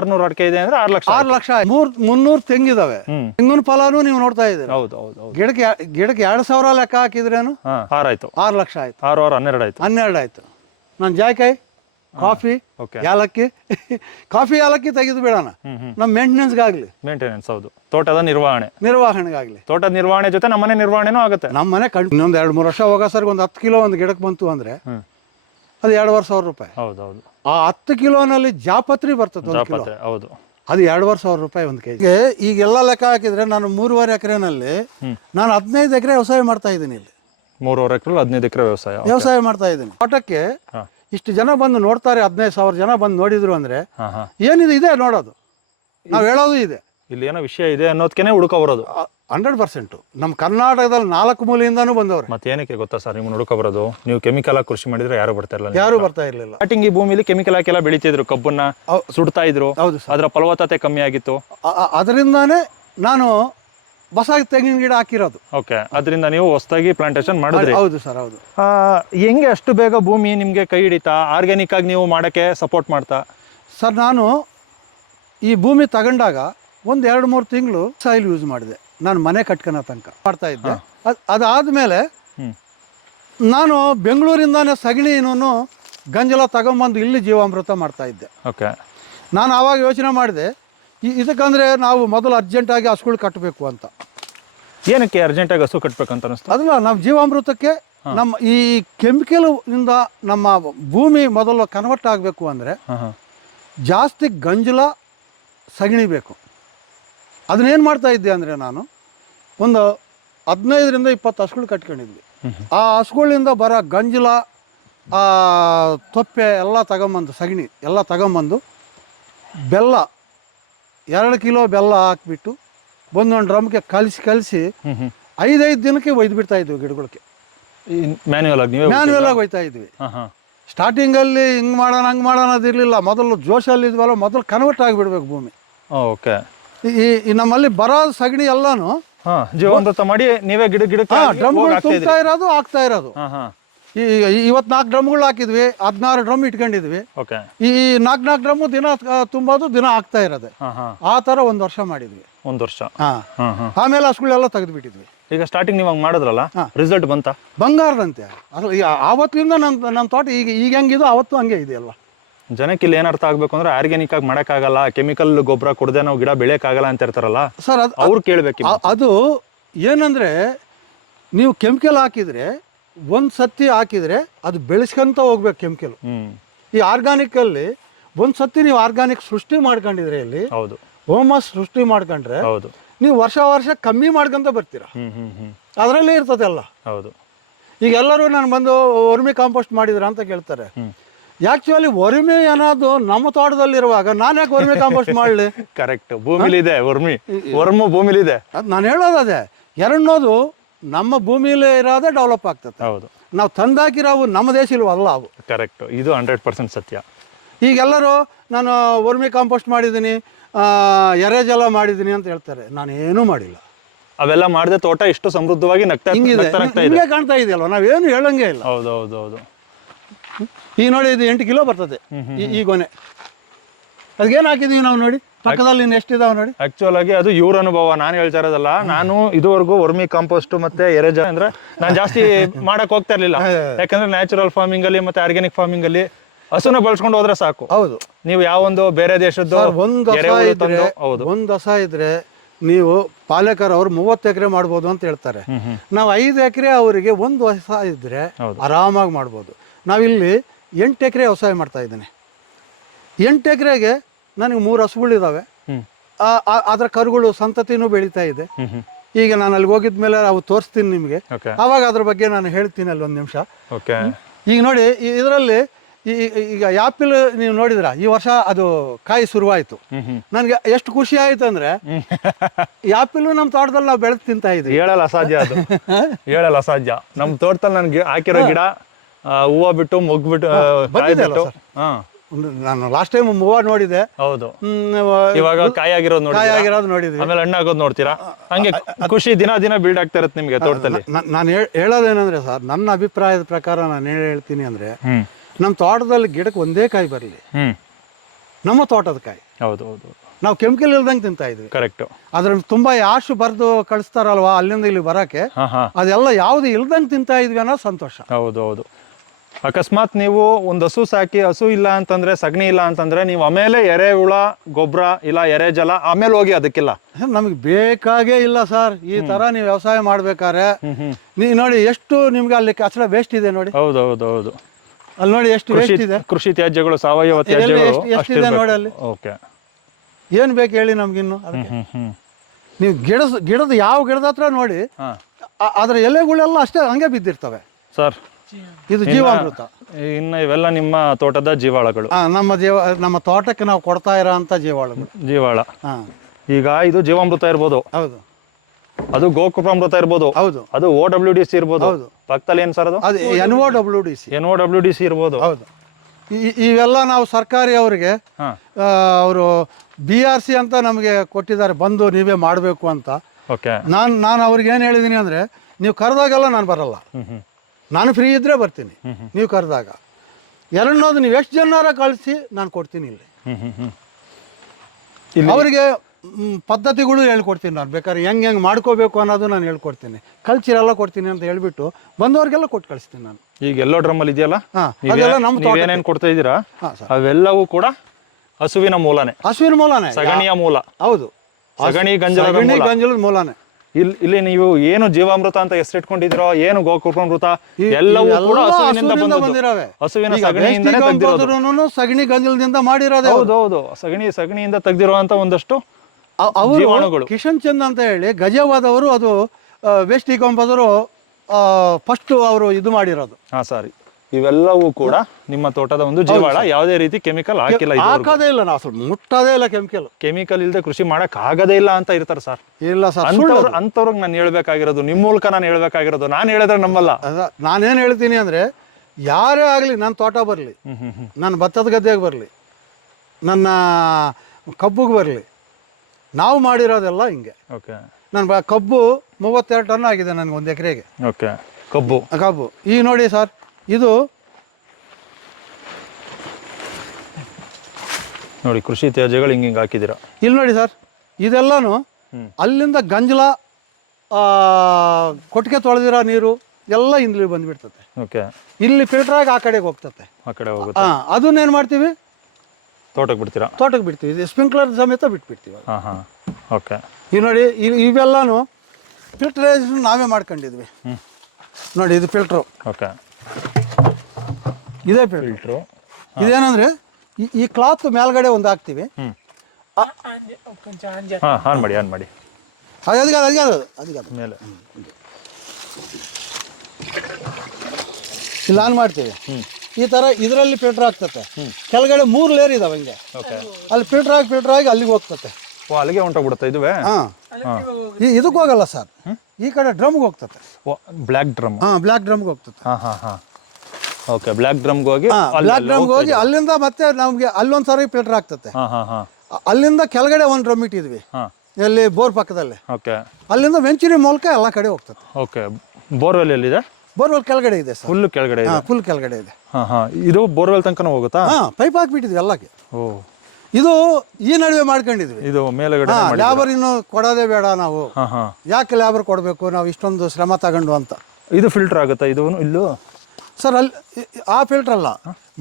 600 ಅಡಿಕೆ ಇದೆ ಅಂದ್ರೆ 6 ಲಕ್ಷ. 6 ಲಕ್ಷ 300 ತೆಂಗಿದಾವೆ. ತೆಂಗಿನ ಫಲಾನು ನೀವು ನೋಡ್ತಾ ಇದ್ದೀರಿ. ಹೌದು ಹೌದು ಹೌದು. ಗಿಡಕ್ಕೆ 2000 ಲೆಕ್ಕ ಹಾಕಿದ್ರೇನು 6 ಆಯ್ತು. 6 ಲಕ್ಷ ಆಯ್ತು. 6 6 12 ಆಯ್ತು. 12 ಆಯ್ತು. ನಾನು ಜಾಯ್ಕಾಯಿ, ಕಾಫಿ, ಏಲಕ್ಕಿ ಕಾಫಿ ಏಲಕ್ಕಿ ತೆಗೆದು ಬಿಡೋಣ ನಮ್ಮ ಮೇಂಟೆನೆನ್ಸ್ಗಾಗ್ಲಿ. ಮೇಂಟೆನೆನ್ಸ್ ಹೌದು, ತೋಟದ ನಿರ್ವಹಣೆಗಾಗ್ಲಿ. ತೋಟದ ನಿರ್ವಹಣೆ ಜೊತೆ ನಮ್ಮನೆ ನಿರ್ವಹಣೆನೂ ಆಗುತ್ತೆ. ನಮ್ಮನೆ ಇನ್ನೊಂದು 2-3 ವರ್ಷ ಹೋಗೋ ಸರ್ ಒಂದು 10 ಕಿಲೋ ಒಂದು ಗಿಡಕ್ಕೆ ಬಂತು ಅಂದ್ರೆ ಅದು 2,500 ರೂಪಾಯಿ. ಹೌದೌದು. ಆ 10 ಕಿಲೋನಲ್ಲಿ ಜಾಪತ್ರಿ ಬರ್ತದೆ. ಹೌದು, ಅದು 2,500 ರೂಪಾಯಿ ಒಂದು ಕೆಜಿ. ಈಗೆಲ್ಲ ಲೆಕ್ಕ ಹಾಕಿದ್ರೆ ನಾನು 3.5 ಎಕರೆನಲ್ಲಿ ನಾನು 15 ಎಕರೆ ವ್ಯವಸಾಯ ಮಾಡ್ತಾ ಇದ್ದೀನಿ. ಇಲ್ಲಿ 3.5 ಎಕರೆ 15 ಎಕರೆ ವ್ಯವಸಾಯ ಮಾಡ್ತಾ ಇದ್ದೀನಿ. ತೋಟಕ್ಕೆ ಇಷ್ಟು ಜನ ಬಂದು ನೋಡ್ತಾರೆ, 15,000 ಜನ ಬಂದು ನೋಡಿದ್ರು ಅಂದ್ರೆ ಏನಿದೆ ಇದೆ ನೋಡೋದು, ನಾವು ಹೇಳೋದು ಇದೆ. ಇಲ್ಲಿ ಏನೋ ವಿಷಯ ಇದೆ ಅನ್ನೋದಕ್ಕೆ ಹುಡುಕ ಬರೋದು 100%. ನಮ್ಮ ಕರ್ನಾಟಕದಲ್ಲಿ 4 ಮೂಲೆಯಿಂದಾನು ಬಂದವ್ರೆ. ಮತ್ತೆ ಏನಕ್ಕೆ ಗೊತ್ತಾ ಸರ್ ನಿಮ್ಗೆ ಹುಡುಕ ಬರೋದು? ನೀವು ಕೆಮಿಕಲ್ ಆಗಿ ಕೃಷಿ ಮಾಡಿದ್ರೆ ಯಾರು ಬರ್ತಾ ಇರಲಿಲ್ಲ. ಸ್ಟಾರ್ಟಿಂಗ್ ಈ ಭೂಮಿಲಿ ಕೆಮಿಕಲ್ ಹಾಕಿ ಎಲ್ಲ ಬೆಳಿತಿದ್ರು, ಕಬ್ಬನ್ನ ಸುಡ್ತಾ ಇದ್ರು. ಹೌದು, ಅದರ ಫಲವತ್ತತೆ ಕಮ್ಮಿ ಆಗಿತ್ತು. ಅದರಿಂದಾನೇ ನಾನು ಹೊಸದಾಗಿ ತೆಂಗಿನ ಗಿಡ ಹಾಕಿರೋದು. ಓಕೆ, ಅದರಿಂದ ನೀವು ಹೊಸದಾಗಿ ಪ್ಲಾಂಟೇಶನ್ ಮಾಡಿದ್ರಿ. ಹೌದು ಸರ್, ಹೌದು. ಹೆಂಗೆ ಅಷ್ಟು ಬೇಗ ಭೂಮಿ ನಿಮಗೆ ಕೈ ಹಿಡಿತಾ? ಆರ್ಗ್ಯಾನಿಕ್ ಆಗಿ ನೀವು ಮಾಡೋಕ್ಕೆ ಸಪೋರ್ಟ್ ಮಾಡ್ತಾ? ಸರ್, ನಾನು ಈ ಭೂಮಿ ತಗೊಂಡಾಗ ಒಂದು 2-3 ತಿಂಗಳು ಸಾಯಿಲ್ ಯೂಸ್ ಮಾಡಿದೆ. ನಾನು ಮನೆ ಕಟ್ಕೊಳೋ ತನಕ ಮಾಡ್ತಾ ಇದ್ದೆ. ಅದಾದಮೇಲೆ ನಾನು ಬೆಂಗಳೂರಿಂದಾನೇ ಸಗಣಿನೂ ಗಂಜಲ ತಗೊಂಬಂದು ಇಲ್ಲಿ ಜೀವಾಮೃತ ಮಾಡ್ತಾ ಇದ್ದೆ. ಓಕೆ, ನಾನು ಆವಾಗ ಯೋಚನೆ ಮಾಡಿದೆ, ಇದಕ್ಕಂದರೆ ನಾವು ಮೊದಲು ಅರ್ಜೆಂಟಾಗಿ ಹಸುಗಳು ಕಟ್ಟಬೇಕು ಅಂತ. ಏನಕ್ಕೆ ಅರ್ಜೆಂಟಾಗಿ ಹಸು ಕಟ್ಟಬೇಕಂತ ಅನಿಸ್ತು? ಅದಲ್ಲ, ನಾವು ಜೀವಾಮೃತಕ್ಕೆ ನಮ್ಮ ಈ ಕೆಮಿಕಲ್ ಇಂದ ನಮ್ಮ ಭೂಮಿ ಮೊದಲು ಕನ್ವರ್ಟ್ ಆಗಬೇಕು ಅಂದರೆ ಜಾಸ್ತಿ ಗಂಜಲ ಸಗಣಿ ಬೇಕು. ಅದನ್ನೇನು ಮಾಡ್ತಾ ಇದ್ದೆ ಅಂದರೆ ನಾನು ಒಂದು 15ರಿಂದ 20 ಹಸುಗಳು ಕಟ್ಕೊಂಡಿದ್ವಿ. ಆ ಹಸುಗಳಿಂದ ಬರೋ ಗಂಜಲ, ತೊಪ್ಪೆ ಎಲ್ಲ ತಗೊಂಬಂದು, ಸಗಣಿ ಎಲ್ಲ ತಗೊಂಬಂದು ಬೆಲ್ಲ 2 ಕಿಲೋ ಬೆಲ್ಲ ಹಾಕ್ಬಿಟ್ಟು ಒಂದೊಂದು ಡ್ರಮ್ಗೆ ಕಲಿಸಿ 5-5 ದಿನಕ್ಕೆ ಒಯ್ದು ಬಿಡ್ತಾ ಇದ್ವಿ ಗಿಡಗಳಿಗೆ. ಮ್ಯಾನ್ಯುವಲ್ ಆಗಿ ಒಯ್ತಾ ಇದ್ವಿ. ಸ್ಟಾರ್ಟಿಂಗಲ್ಲಿ ಹಿಂಗೆ ಮಾಡೋಣ ಹಂಗೆ ಮಾಡೋಣ ಅದಿರಲಿಲ್ಲ. ಮೊದಲು ಜೋಶಲ್ಲಿ ಇದ್ವಲ್ಲ, ಮೊದಲು ಕನ್ವರ್ಟ್ ಆಗಿಬಿಡ್ಬೇಕು ಭೂಮಿ. ಓಕೆ, ಈ ನಮ್ಮಲ್ಲಿ ಬರೋ ಸಗಣಿ ಎಲ್ಲಾನು ಜೀವಾಮೃತ ಮಾಡಿ ನೀವೇ ಗಿಡಕ್ಕೆ ಡ್ರಮ್ಗಳು ತುಂಬ್ತಾ ಇರೋದು, ಆಗ್ತಾ ಇರೋದು. ಇವತ್ತು 4 ಡ್ರಮ್ಗಳು ಹಾಕಿದ್ವಿ, 16 ಡ್ರಮ್ ಇಟ್ಕೊಂಡಿದ್ವಿ. ಈ 4 ಡ್ರಮ್ ದಿನ ತುಂಬೋದು, ದಿನ ಆಗ್ತಾ ಇರೋದೆ. ಆ ತರ 1 ವರ್ಷ ಮಾಡಿದ್ವಿ. 1 ವರ್ಷ. ಆಮೇಲೆ ಹಸುಗಳೆಲ್ಲ ತೆಗೆದು ಬಿಟ್ಟಿದ್ವಿ. ಈಗ ಸ್ಟಾರ್ಟಿಂಗ್ ನೀವು ಹಂಗೆ ಮಾಡಿದ್ರಲ್ಲ, ರಿಸಲ್ಟ್ ಬಂತ? ಬಂಗಾರದಂತೆ. ಆವತ್ತಿಂದ ನಮ್ಮ ತೋಟ ಈಗ ಹೆಂಗಿದು ಅವತ್ತು ಹಂಗೆ ಇದೆಯಲ್ಲ. ಜನಕ್ಕೆ ಇಲ್ಲಿ ಏನ್ ಅರ್ಥ ಆಗ್ಬೇಕು ಅಂದ್ರೆ ಆರ್ಗ್ಯಾನಿಕ್ ಆಗಿ ಮಾಡಕ್ಕಾಗಲ್ಲ, ಕೆಮಿಕಲ್ ಗೊಬ್ಬರ ಕೊಡದೆ ನಾವು ಗಿಡ ಬೆಳೆಯಕ್ಕಾಗಲ್ಲ ಅಂತ ಇರ್ತಾರಲ್ಲ ಸರ್. ಅವ್ರು ಕೇಳ್ಬೇಕು. ಅದು ಏನಂದ್ರೆ, ನೀವು ಕೆಮಿಕಲ್ ಹಾಕಿದ್ರೆ ಒಂದು ಸತಿ ಹಾಕಿದ್ರೆ ಅದು ಬೆಳೆಸ್ಕೊಂತ ಹೋಗ್ಬೇಕು ಕೆಮಿಕಲ್. ಈ ಆರ್ಗಾನಿಕ್ ಅಲ್ಲಿ ಒಂದು ಸತಿ ನೀವು ಆರ್ಗಾನಿಕ್ ಸೃಷ್ಟಿ ಮಾಡ್ಕೊಂಡಿದ್ರೆ, ಇಲ್ಲಿ ಹೋಮಸ್ ಸೃಷ್ಟಿ ಮಾಡ್ಕೊಂಡ್ರೆ ನೀವು ವರ್ಷ ಕಮ್ಮಿ ಮಾಡ್ಕೊಂತ ಬರ್ತೀರಾ. ಅದರಲ್ಲೇ ಇರ್ತದೆ ಎಲ್ಲ. ಈಗ ಎಲ್ಲರೂ ನಾನು ಬಂದು ವರ್ಮಿ ಕಾಂಪೋಸ್ಟ್ ಮಾಡಿದ್ರ ಅಂತ ಕೇಳ್ತಾರೆ. ಆಕ್ಚುಲಿ ವರ್ಮಿ ಅನ್ನೋದು ನಮ್ಮ ತೋಟದಲ್ಲಿರುವಾಗ ನಾನು ಯಾಕೆ ವರ್ಮಿ ಕಾಂಪೋಸ್ಟ್ ಮಾಡಲಿ? ಕರೆಕ್ಟ್, ಭೂಮಿಲಿದೆ ವರ್ಮು ಭೂಮಿಲಿದೆ. ನಾನು ಹೇಳೋದು ಅದೇ, ಎರಡನ್ನೋದು ನಮ್ಮ ಭೂಮಿಲೇ ಇರೋದೇ ಡೆವಲಪ್ ಆಗ್ತದೆ. ನಾವು ತಂದಾಕಿರೋವು ನಮ್ಮ ದೇಶ ಇಲ್ವಲ್ಲ ಅವು. ಕರೆಕ್ಟ್, ಇದು 100% ಸತ್ಯ. ಈಗೆಲ್ಲರೂ ನಾನು ವರ್ಮಿ ಕಾಂಪೋಸ್ಟ್ ಮಾಡಿದ್ದೀನಿ, ಎರೆಜಲ ಮಾಡಿದ್ದೀನಿ ಅಂತ ಹೇಳ್ತಾರೆ. ನಾನು ಏನೂ ಮಾಡಿಲ್ಲ. ಅವೆಲ್ಲ ಮಾಡಿದೆ ತೋಟ ಇಷ್ಟು ಸಮೃದ್ಧವಾಗಿ ಹಿಂಗೆ ಕಾಣ್ತಾ ಇದೆಯಲ್ವ, ನಾವೇನು ಹೇಳಂಗೆ ಇಲ್ಲ. ಹೌದು. ಈಗ ನೋಡಿ, ಇದು 8 ಕಿಲೋ ಬರ್ತದೆ ಈ ಗೊನೆ. ಅದಕ್ಕೇನು ಹಾಕಿದೀವಿ ನಾವು ನೋಡಿ, ಪಕ್ಕದಲ್ಲಿ ಎಷ್ಟಿದಾವೆ ನೋಡಿ. ಆಕ್ಚುಲ್ ಆಗಿ ಅದು ಇವ್ರ ಅನುಭವ, ನಾನು ಹೇಳ್ತಾ ಇರೋದಲ್ಲ. ನಾನು ಇದುವರೆಗೂ ವರ್ಮಿ ಕಾಂಪೋಸ್ಟ್ ಮತ್ತೆ ಎರೆಜಲ ಅಂದ್ರೆ ನಾನು ಜಾಸ್ತಿ ಮಾಡಕ್ ಹೋಗ್ತಾ ಇರ್ಲಿಲ್ಲ. ಯಾಕಂದ್ರೆ ನ್ಯಾಚುರಲ್ ಫಾರ್ಮಿಂಗ್ ಅಲ್ಲಿ ಮತ್ತೆ ಆರ್ಗ್ಯಾನಿಕ್ ಫಾರ್ಮಿಂಗ್ ಅಲ್ಲಿ ಹಸುನ ಬಳಸ್ಕೊಂಡು ಹೋದ್ರೆ ಸಾಕು. ಹೌದು, ನೀವು ಯಾವೊಂದು ಬೇರೆ ದೇಶದ್ದು ಒಂದು ಹಸ ಇದ್ರೆ ನೀವು ಪಾಲೇಕರ್ ಅವ್ರು 30 ಎಕರೆ ಮಾಡ್ಬೋದು ಅಂತ ಹೇಳ್ತಾರೆ. ನಾವು 5 ಎಕರೆ ಅವರಿಗೆ ಒಂದು ಹಸ ಇದ್ರೆ ಆರಾಮಾಗಿ ಮಾಡ್ಬೋದು. ನಾವಿಲ್ಲಿ 8 ಎಕರೆ ವ್ಯವಸಾಯ ಮಾಡ್ತಾ ಇದ್ದೇನೆ. 8 ಎಕರೆಗೆ ನನಗೆ 3 ಹಸುಗಳಿದಾವೆ. ಅದರ ಕರುಗಳು ಸಂತತಿನೂ ಬೆಳೀತಾ ಇದೆ. ಈಗ ನಾನು ಅಲ್ಲಿಗೆ ಹೋಗಿದ್ಮೇಲೆ ಅವು ತೋರಿಸ್ತೀನಿ ನಿಮಗೆ, ಆವಾಗ ಅದ್ರ ಬಗ್ಗೆ ನಾನು ಹೇಳ್ತೀನಿ ಅಲ್ಲಿ 1 ನಿಮಿಷ. ಈಗ ನೋಡಿ, ಇದರಲ್ಲಿ ಈಗ ಆ್ಯಪಲ್ ನೀವು ನೋಡಿದ್ರ, ಈ ವರ್ಷ ಅದು ಕಾಯಿ ಶುರುವಾಯಿತು. ನನಗೆ ಎಷ್ಟು ಖುಷಿ ಆಯ್ತು ಅಂದ್ರೆ, ಆ್ಯಪಲ್ ನಮ್ಮ ತೋಟದಲ್ಲಿ ನಾವು ಬೆಳೆದು ತಿಂತಾ ಇದ್ವಿ. ಹೇಳಲ್ಲ ಅಸಾಧ್ಯ ಅದು, ಹೇಳಲ್ಲ ಅಸಾಧ್ಯ. ನಮ್ಮ ತೋಟದಲ್ಲಿ ನನ್ಗೆ ಹಾಕಿರೋ ಗಿಡ ಹೂವು ಬಿಟ್ಟು ಮುಗ್ಬಿಟ್ಟು ನಾನು ಲಾಸ್ಟ್ ಟೈಮ್ ಹೂವು ನೋಡಿದೆ. ಹೌದು, ಇವಾಗ ಕಾಯಾಗಿರೋದು ನೋಡಿದ್ವಿ. ಆಮೇಲೆ ಹಣ್ಣಾಗೋದು ನೋಡ್ತೀರಾ. ಹಂಗೆ ಖುಷಿ ದಿನ ಬಿಲ್ಡ್ ಆಗ್ತಾ ಇರುತ್ತೆ ನಿಮ್ಗೆ ತೋಟದಲ್ಲಿ. ನಾನು ಹೇಳೋದೇನಂದ್ರೆ ಸರ್, ನನ್ನ ಅಭಿಪ್ರಾಯದ ಪ್ರಕಾರ ನಾನು ಹೇಳ್ತೀನಿ ಅಂದ್ರೆ, ನಮ್ಮ ತೋಟದಲ್ಲಿ ಗಿಡಕ್ಕೆ ಒಂದೇ ಕಾಯಿ ಬರಲಿ, ನಮ್ಮ ತೋಟದ ಕಾಯಿ. ಹೌದು ಹೌದು ನಾವು ಕೆಮಿಕಲ್ ಇಲ್ದಂಗೆ ತಿಂತಾ ಇದ್ವಿ. ಕರೆಕ್ಟ್. ಅದ್ರ ತುಂಬಾ ಯಾಶು ಬರ್ದು ಕಳಿಸ್ತಾರಲ್ವಾ ಅಲ್ಲಿಂದ ಇಲ್ಲಿ ಬರಕ್ಕೆ, ಅದೆಲ್ಲ ಯಾವ್ದು ಇಲ್ದಂಗೆ ತಿಂತಾ ಇದ್ವಿ ಅನ್ನೋ ಸಂತೋಷ. ಹೌದು ಹೌದು. ಅಕಸ್ಮಾತ್ ನೀವು ಒಂದು ಹಸು ಸಾಕಿ, ಹಸು ಇಲ್ಲ ಅಂತಂದ್ರೆ, ಸಗಣಿ ಇಲ್ಲ ಅಂತಂದ್ರೆ, ನೀವು ಆಮೇಲೆ ಎರೆಹುಳ ಗೊಬ್ಬರ ಇಲ್ಲ ಎರೆಜಲ ಆಮೇಲೆ ಹೋಗಿ ಅದಕ್ಕಿಲ್ಲ. ನಮಗೆ ಬೇಕಾಗೇ ಇಲ್ಲ ಸರ್. ಈ ತರ ನೀವು ವ್ಯವಸಾಯ ಮಾಡ್ಬೇಕಾದ್ರೆ ನೀವು ನೋಡಿ ಎಷ್ಟು ನಿಮ್ಗೆ ಅಲ್ಲಿ ಕಚಡ ವೇಸ್ಟ್ ಇದೆ ನೋಡಿ. ಹೌದು ಹೌದು ಹೌದು. ಅಲ್ಲಿ ನೋಡಿ ಎಷ್ಟು ವೇಸ್ಟ್ ಇದೆ. ಕೃಷಿ ತ್ಯಾಜ್ಯಗಳು, ಸಾವಯವ ತ್ಯಾಜ್ಯಗಳು ಎಷ್ಟಿದೆ ನೋಡಿ ಅಲ್ಲಿ. ಓಕೆ. ಏನ್ ಬೇಕು ಹೇಳಿ ನಮ್ಗಿನ್ನು. ನೀವು ಗಿಡದ ಯಾವ ಗಿಡದ ಹತ್ರ ನೋಡಿ ಅದ್ರ ಎಲೆಗಳೆಲ್ಲ ಅಷ್ಟೇ ಹಂಗೆ ಬಿದ್ದಿರ್ತವೆ ಸರ್. ಇದು ಜೀವಾಮೃತ. ಇನ್ನು ಇವೆಲ್ಲ ನಿಮ್ಮ ತೋಟದ ಜೀವಾಳಗಳು. ನಮ್ಮ ತೋಟಕ್ಕೆ ನಾವು ಕೊಡ್ತಾ ಇರೋ ಅಂತ ಜೀವಾಳಗಳು. ಜೀವಾಳ. ಈಗ ಇದು ಜೀವಾಮೃತ ಇರ್ಬೋದು. ಹೌದು. ಅದು ಗೋಕೃಪಾಮೃತ ಇರ್ಬೋದು. ಹೌದು. ಅದು OWDC ಇರ್ಬೋದು. ಹೌದು. ಪಕ್ಕದಲ್ಲಿ ಏನ್ ಸರ್ ಅದು? NOWDC ಇರ್ಬೋದು. ಹೌದು. ಇವೆಲ್ಲ ನಾವು ಸರ್ಕಾರಿ ಅವರಿಗೆ ಅವರು BRC ಅಂತ ನಮಗೆ ಕೊಟ್ಟಿದ್ದಾರೆ, ಬಂದು ನೀವೇ ಮಾಡಬೇಕು ಅಂತ. ಓಕೆ. ನಾನು ಅವ್ರಿಗೆ ಏನು ಹೇಳಿದ್ದೀನಿ ಅಂದರೆ, ನೀವು ಕರೆದಾಗೆಲ್ಲ ನಾನು ಬರಲ್ಲ, ನಾನು ಫ್ರೀ ಇದ್ದರೆ ಬರ್ತೀನಿ. ನೀವು ಕರೆದಾಗ ಎರಡನ್ನೋದು ನೀವು ಎಷ್ಟು ಜನರ ಕಳಿಸಿ ನಾನು ಕೊಡ್ತೀನಿ. ಇಲ್ಲಿ ಅವರಿಗೆ ಪದ್ಧತಿಗಳು ಹೇಳ್ಕೊಡ್ತೀನಿ. ನಾನು ಬೇಕಾದ್ರೆ ಹೆಂಗೆ ಮಾಡ್ಕೋಬೇಕು ಅನ್ನೋದು ನಾನು ಹೇಳ್ಕೊಡ್ತೀನಿ. ಕಲ್ಚರೆಲ್ಲ ಕೊಡ್ತೀನಿ ಅಂತ ಹೇಳ್ಬಿಟ್ಟು ಬಂದವ್ರಿಗೆಲ್ಲ ಕೊಟ್ಟು ಕಳಿಸ್ತೀನಿ ನಾನು. ಈಗ ಎಲ್ಲೋ ಡ್ರಮ್ಮಲ್ಲಿ ಇದೆಯಲ್ಲ, ಅದೆಲ್ಲ ನಮ್ಮ ಏನೇನು ಕೊಡ್ತಾ ಇದ್ದೀರಾ ಅವೆಲ್ಲವೂ ಕೂಡ ಹಸುವಿನ ಮೂಲನೇ. ಹಸುವಿನ ಮೂಲನೇ, ಸಗಣಿಯ ಮೂಲ. ಹೌದು. ಸಗಣಿ ಗಂಜಲದ ಮೂಲನೇ. ಇಲ್ಲಿ ನೀವು ಏನು ಜೀವಾಮೃತ ಅಂತ ಹೆಸರಿಟ್ಕೊಂಡಿದ್ದೀರೋ, ಏನು ಗೋಕೃಪಾಮೃತ, ಎಲ್ಲವೂ ಕೂಡ ಹಸುವಿನಿಂದ ಬಂದಿರೋವೆ. ಹಸುವಿನ ಸಗಣಿಯಿಂದ ಸಗಣಿ ಗಂಜಲದಿಂದ ಮಾಡಿರೋದೇ. ಹೌದು ಹೌದು. ಸಗಣಿಯಿಂದ ತೆಗೆದಿರುವಂತ ಒಂದಷ್ಟು ಜೀವಾಣುಗಳು. ಕಿಶನ್ ಚಂದ್ ಅಂತ ಹೇಳಿ ಗಜವಾದವರು, ಅದು ವೆಸ್ಟ್ ಡಿಕಂಪೋಸರು ಫಸ್ಟ್ ಅವರು ಇದು ಮಾಡಿರೋದು. ಸರಿ. ಇವೆಲ್ಲವೂ ಕೂಡ ನಿಮ್ಮ ತೋಟದ ಒಂದು ಜೀವಾಳ. ಯಾವುದೇ ರೀತಿ ಕೆಮಿಕಲ್ ಹಾಕಿಲ್ಲ, ಹಾಕೋದೇ ಇಲ್ಲ. ನಾವು ಸ್ವಲ್ಪ ಮುಟ್ಟೋದೇ ಇಲ್ಲ ಕೆಮಿಕಲ್ ಇಲ್ಲದೆ ಕೃಷಿ ಮಾಡಕ್ ಆಗದೇ ಇಲ್ಲ ಅಂತ ಇರ್ತಾರೆ ಸರ್. ಇಲ್ಲ ಸರ್, ಅಂತವ್ರಿಗೆ ನಾನು ಹೇಳ್ಬೇಕಾಗಿರೋದು, ನಿಮ್ಮ ಮೂಲಕ ನಾನು ಹೇಳ್ಬೇಕಾಗಿರೋದು. ನಾನು ಹೇಳಿದ್ರೆ ನಮ್ಮಲ್ಲ. ನಾನೇನು ಹೇಳ್ತೀನಿ ಅಂದ್ರೆ, ಯಾರೇ ಆಗಲಿ ನನ್ನ ತೋಟ ಬರಲಿ, ನನ್ನ ಭತ್ತದ ಗದ್ದೆಗೆ ಬರಲಿ, ನನ್ನ ಕಬ್ಬುಗೆ ಬರಲಿ, ನಾವು ಮಾಡಿರೋದೆಲ್ಲ ಹಿಂಗೆ. ಓಕೆ. ನನ್ನ ಕಬ್ಬು 32 ಟನ್ ಆಗಿದೆ ನನಗೆ 1 ಎಕರೆಗೆ. ಓಕೆ. ಕಬ್ಬು ಈಗ ನೋಡಿ ಸರ್, ಇದು ನೋಡಿ ಕೃಷಿ ತ್ಯಾಜ್ಯಗಳು ಹಿಂಗೆ ಹಾಕಿದ್ದೀರಾ. ಇಲ್ಲಿ ನೋಡಿ ಸರ್, ಇದೆಲ್ಲಾನು ಅಲ್ಲಿಂದ ಗಂಜಲ, ಕೊಟ್ಟಿಗೆ ತೊಳೆದಿರೋ ನೀರು ಎಲ್ಲ ಇಲ್ಲಿ ಬಂದ್ಬಿಡ್ತತೆ. ಓಕೆ. ಇಲ್ಲಿ ಫಿಲ್ಟರ್ ಆಗಿ ಆ ಕಡೆಗೆ ಹೋಗ್ತತೆ. ಆ ಕಡೆ ಹೋಗುತ್ತೆ. ಅದನ್ನೇನು ಮಾಡ್ತೀವಿ, ತೋಟಕ್ಕೆ ಬಿಡ್ತೀರಾ? ತೋಟಕ್ಕೆ ಬಿಡ್ತೀವಿ. ಇದು ಸ್ಪ್ರಿಂಕ್ಲರ್ ಸಮೇತ ಬಿಟ್ಬಿಡ್ತೀವಿ. ಓಕೆ. ಈಗ ನೋಡಿ, ಇವೆಲ್ಲಾನು ಫಿಲ್ಟರೇಷನ್ ನಾವೇ ಮಾಡ್ಕೊಂಡಿದ್ವಿ. ನೋಡಿ ಇದು ಫಿಲ್ಟ್ರು. ಓಕೆ. ಇದೇ ಫಿಲ್ಟ್ರು. ಇದೇನಂದ್ರೆ ಈ ಕ್ಲಾತ್ ಮೇಲ್ಗಡೆ ಒಂದು ಹಾಕ್ತಿವಿ. ಆನ್ ಮಾಡಿ ಮೇಲೆ ಇಲ್ಲಿ ಆನ್ ಮಾಡ್ತೀವಿ. ಈ ತರ ಇದರಲ್ಲಿ ಫಿಲ್ಟರ್ ಆಗ್ತತೆ. ಕೆಳಗಡೆ 3 ಲೇಯರ್ ಇದಾವೆ ಹಿಂಗೆ. ಅಲ್ಲಿ ಫಿಲ್ಟರ್ ಆಗಿ ಅಲ್ಲಿಗೆ ಹೋಗ್ತತೆ. ಅಲ್ಲಿಗೆ ಹೊಂಟೋಗ್ಬಿಡುತ್ತೆ ಇದುವೇ? ಇದಕ್ಕೆ ಹೋಗಲ್ಲ ಸರ್, ಈ ಕಡೆ ಡ್ರಮ್ಗೆ ಹೋಗ್ತತೆ. Black drum. ಬ್ಲ್ಯಾಕ್ ಡ್ರಮ್ಗೆ ಹೋಗ್ತತೆ. ಓಕೆ. ಬ್ಲ್ಯಾಕ್ ಡ್ರಮ್ಗೆ ಹೋಗಿ ಅಲ್ಲಿಂದ ಮತ್ತೆ ನಮ್ಗೆ ಅಲ್ಲೊಂದ್ ಸಾರಿ ಫಿಲ್ಟರ್ ಆಗ್ತತೆ. ಅಲ್ಲಿಂದ ಕೆಳಗಡೆ ಒಂದು ಡ್ರಮ್ ಇಟ್ಟಿದ್ವಿ, ಎಲ್ಲಿ ಬೋರ್ ಪಕ್ಕದಲ್ಲಿ. ಓಕೆ. ಅಲ್ಲಿಂದ ವೆಂಚುರಿ ಮೂಲಕ ಎಲ್ಲ ಕಡೆ ಹೋಗ್ತದೆ. ಓಕೆ. ಬೋರ್ವೆಲ್ ಎಲ್ಲಿದೆ? ಬೋರ್ವೆಲ್ ಕೆಳಗಡೆ ಇದೆ ಸರ್. ಫುಲ್ ಕೆಳಗಡೆ ಇದೆ. ಫುಲ್ ಕೆಳಗಡೆ ಇದೆ. ಇದು ಬೋರ್ವೆಲ್ ತನಕ ಹೋಗುತ್ತಾ? ಪೈಪ್ ಹಾಕ್ಬಿಟ್ಟಿದ್ವಿ ಎಲ್ಲಕ್ಕೆ. ಇದು ಈ ನಡುವೆ ಮಾಡ್ಕೊಂಡಿದ್ವಿ. ಇದು ಮೇಲ್ಗಡೆ ಲೇಬರ್ ಇನ್ನು ಕೊಡೋದೇ ಬೇಡ ನಾವು. ಯಾಕೆ ಲೇಬರ್ ಕೊಡಬೇಕು ನಾವು ಇಷ್ಟೊಂದು ಶ್ರಮ ತಗೊಂಡು ಅಂತ. ಇದು ಫಿಲ್ಟರ್ ಆಗುತ್ತಾ ಇದು? ಇಲ್ಲೂ ಸರ್ ಅಲ್ಲಿ ಆ ಫಿಲ್ಟರ್ ಅಲ್ಲ,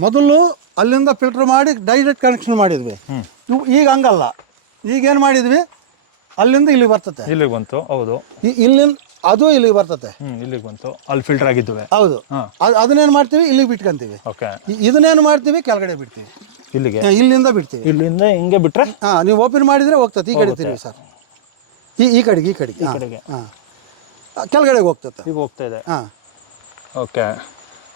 ಮೊದಲು ಅಲ್ಲಿಂದ ಫಿಲ್ಟರ್ ಮಾಡಿ ಡೈರೆಕ್ಟ್ ಕನೆಕ್ಷನ್ ಮಾಡಿದ್ವಿ. ಈಗ ಹಂಗಲ್ಲ, ಈಗೇನು ಮಾಡಿದ್ವಿ, ಅಲ್ಲಿಂದ ಇಲ್ಲಿಗೆ ಬರ್ತತೆ. ಇಲ್ಲಿಗೆ ಬಂತು. ಹೌದು. ಇಲ್ಲಿಂದ ಅದು ಇಲ್ಲಿಗೆ ಬರ್ತತೆ. ಇಲ್ಲಿಗೆ ಬಂತು. ಅಲ್ಲಿ ಫಿಲ್ಟರ್ ಆಗಿದ್ವಿ. ಹೌದು. ಅದನ್ನೇನು ಮಾಡ್ತೀವಿ, ಇಲ್ಲಿಗೆ ಬಿಟ್ಕೊಂತೀವಿ. ಓಕೆ. ಇದನ್ನೇನು ಮಾಡ್ತೀವಿ, ಕೆಳಗಡೆ ಬಿಡ್ತೀವಿ. ಇಲ್ಲಿಗೆ ಇಲ್ಲಿಂದ ಬಿಡ್ತೀವಿ. ಇಲ್ಲಿಂದ ಹಿಂಗೆ ಬಿಟ್ರೆ ನೀವು ಓಪನ್ ಮಾಡಿದ್ರೆ ಹೋಗ್ತದೆ. ಈ ಕಡೆ ತಿರುಗಿ ಸರ್, ಈ ಕಡೆಗೆ ಕೆಳಗಡೆ ಹೋಗ್ತದೆ. ಈಗ ಹೋಗ್ತಾ ಇದೆ. ಓಕೆ.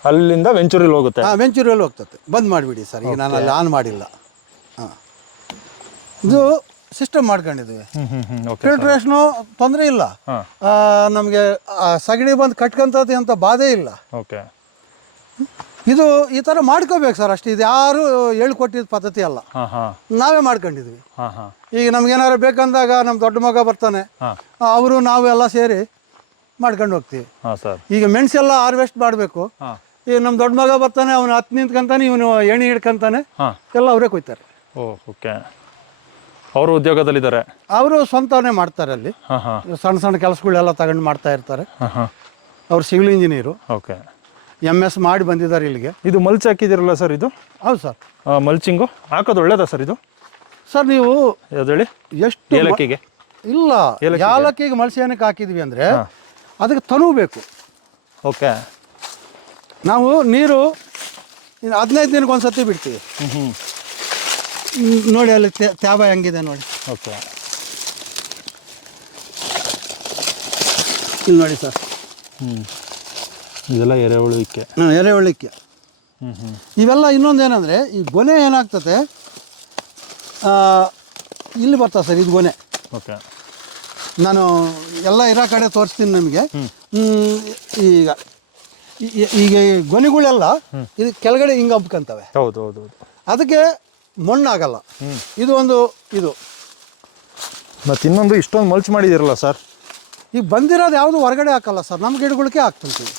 ಅಲ್ಲಿಂದ ವೆಂಚೂರಿಲಿ ಹೋಗುತ್ತೆ. ವೆಂಚೂರಿಯಲ್ಲಿ ಹೋಗ್ತದೆ. ಬಂದ್ ಮಾಡಿಬಿಡಿ ಸರ್, ಈಗ ನಾನು ಅಲ್ಲಿ ಆನ್ ಮಾಡಿಲ್ಲ. ಇದು ಸಿಸ್ಟಮ್ ಮಾಡ್ಕೊಂಡಿದ್ವಿ. ಫಿಲ್ಟ್ರೇಷನು ತೊಂದರೆ ಇಲ್ಲ, ನಮಗೆ ಸಗಣಿ ಬಂದು ಕಟ್ಕೊಂತತಿ ಅಂತ ಬಾಧೆ ಇಲ್ಲ. ಓಕೆ. ಇದು ಈ ಥರ ಮಾಡ್ಕೋಬೇಕು ಸರ್ ಅಷ್ಟೇ. ಇದು ಯಾರು ಹೇಳ್ಕೊಟ್ಟಿದ್ದ ಪದ್ಧತಿ ಅಲ್ಲ, ನಾವೇ ಮಾಡ್ಕೊಂಡಿದ್ವಿ. ಈಗ ನಮ್ಗೇನಾದ್ರು ಬೇಕಂದಾಗ ನಮ್ಮ ದೊಡ್ಡ ಮಗ ಬರ್ತಾನೆ, ಅವರು ನಾವು ಎಲ್ಲ ಸೇರಿ ಮಾಡ್ಕೊಂಡು ಹೋಗ್ತೀವಿ. ಈಗ ಮೆಣಸೆಲ್ಲ ಹಾರ್ವೆಸ್ಟ್ ಮಾಡಬೇಕು, ಈಗ ನಮ್ಮ ದೊಡ್ಡ ಮಗ ಬರ್ತಾನೆ, ಅವನು ಹತ್ತು ನಿಂತ್ಕೊಂತಾನೆ, ಇವನು ಎಣ್ಣೆ ಹಿಡ್ಕೊಂತಾನೆ, ಎಲ್ಲ ಅವರೇ ಕೊಯ್ತಾರೆ. ಓಕೆ. ಅವರು ಉದ್ಯೋಗದಲ್ಲಿದ್ದಾರೆ. ಅವರು ಸ್ವಂತವೇ ಮಾಡ್ತಾರೆ ಅಲ್ಲಿ. ಹಾಂ ಹಾಂ ಸಣ್ಣ ಸಣ್ಣ ಕೆಲಸಗಳೆಲ್ಲ ತಗೊಂಡು ಮಾಡ್ತಾ ಇರ್ತಾರೆ. ಹಾಂ ಹಾಂ ಅವ್ರು ಸಿವಿಲ್ ಇಂಜಿನಿಯರು, ಓಕೆ. MS ಮಾಡಿ ಬಂದಿದ್ದಾರೆ ಇಲ್ಲಿಗೆ. ಇದು ಮಲ್ಚ್ ಹಾಕಿದಿರಲ್ಲ ಸರ್, ಇದು ಹೌದು ಸರ್. ಮಲ್ಚಿಂಗು ಹಾಕೋದು ಒಳ್ಳೇದಾ ಸರ್ ಇದು? ಸರ್ ನೀವು ಯಾವ್ದು ಹೇಳಿ? ಎಷ್ಟು ಏಲಕ್ಕಿಗೆ? ಇಲ್ಲ, ಯಾಲಕ್ಕಿಗೆ ಮಲ್ಸಿ ಏನಕ್ಕೆ ಹಾಕಿದ್ವಿ ಅಂದರೆ ಅದಕ್ಕೆ ತನು ಬೇಕು. ಓಕೆ. ನಾವು ನೀರು 15 ದಿನಕ್ಕೆ ಒಂದ್ಸತಿ ಬಿಡ್ತೀವಿ. ನೋಡಿ ಅಲ್ಲಿ ತ್ಯಾಬ ಹೆಂಗಿದೆ ನೋಡಿ. ಓಕೆ. ಇಲ್ಲಿ ನೋಡಿ ಸರ್. ಇದೆಲ್ಲ ಎರೆಹುಳುವಿಕೆ. ಎರೆಹುಳುವಿಕೆ. ಇವೆಲ್ಲ ಇನ್ನೊಂದೇನೆಂದರೆ ಈ ಗೊನೆ ಏನಾಗ್ತದೆ, ಇಲ್ಲಿ ಬರ್ತದೆ ಸರ್ ಇದು ಗೊನೆ. ಓಕೆ. ನಾನು ಎಲ್ಲ ಇರೋ ಕಡೆ ತೋರಿಸ್ತೀನಿ ನಿಮಗೆ. ಈಗ ಈಗ ಈ ಗೊನೆಗಳೆಲ್ಲ ಇದು ಕೆಳಗಡೆ ಹಿಂಗೆ ಹಬ್ಕೊಂತವೆ. ಹೌದು ಹೌದು ಹೌದು. ಅದಕ್ಕೆ ಮಣ್ಣಾಗಲ್ಲ. ಇದು ಒಂದು ಇದು. ಮತ್ತು ಇನ್ನೊಂದು ಇಷ್ಟೊಂದು ಮಲ್ಚ್ ಮಾಡಿದಿರಲ್ಲ ಸರ್, ಈಗ ಬಂದಿರೋದು ಯಾವುದು ಹೊರಗಡೆ ಹಾಕಲ್ಲ ಸರ್, ನಮ್ಮ ಗಿಡಗಳಿಗೆ ಹಾಕ್ತಂತೀವಿ.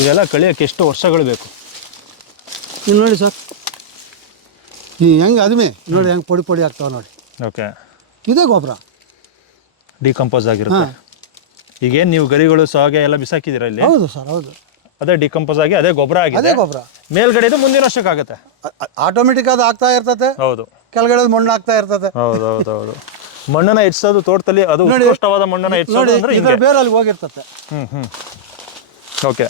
ಇದೆಲ್ಲ ಕಳಿಯೋಕ್ಕೆ ಎಷ್ಟು ವರ್ಷಗಳು ಬೇಕು? ಇಲ್ಲಿ ನೋಡಿ ಸರ್, ಈ ಹೆಂಗೆ ಅದುಮೆ ನೋಡಿ ಹೆಂಗೆ ಪೊಡಿ ಪೊಡಿ ಆಗ್ತಾವೆ ನೋಡಿ. ಓಕೆ. ಇದೇ ಗೊಬ್ಬರ ಡಿಕಂಪೋಸ್ ಆಗಿರುತ್ತೆ. ಈಗೇನು ನೀವು ಗರಿಗಳು ಸಾಗೆ ಎಲ್ಲ ಬಿಸಾಕಿದ್ದೀರಾ ಇಲ್ಲಿ? ಹೌದು ಸರ್, ಹೌದು. ಅದೇ ಡಿಕಂಪೋಸ್ ಆಗಿ ಅದೇ ಗೊಬ್ಬರ ಆಗಿದೆ. ಅದೇ ಗೊಬ್ಬರ ಮೇಲ್ಗಡೆ ಇದು ಮುಂದಿನ ವರ್ಷಕ್ಕಾಗತ್ತೆ. ಆಟೋಮೆಟಿಕ್ ಅದು ಆಗ್ತಾ ಇರ್ತದೆ. ಹೌದು. ಕೆಳಗಡೆ ಮಣ್ಣು ಆಗ್ತಾ ಇರ್ತದೆ. ಹೌದು ಹೌದು ಹೌದು. ಮಣ್ಣನ್ನ ಹೆಚ್ಚೋದು ತೋಟದಲ್ಲಿ, ಅದು ಉತ್ಕೃಷ್ಟವಾದ ಮಣ್ಣನ್ನ ಹೆಚ್ಚೋದು ಅಂದ್ರೆ ಇದರ ಬೇರೆ ಅಲ್ಲಿ ಹೋಗಿರ್ತದೆ. ಓಕೆ.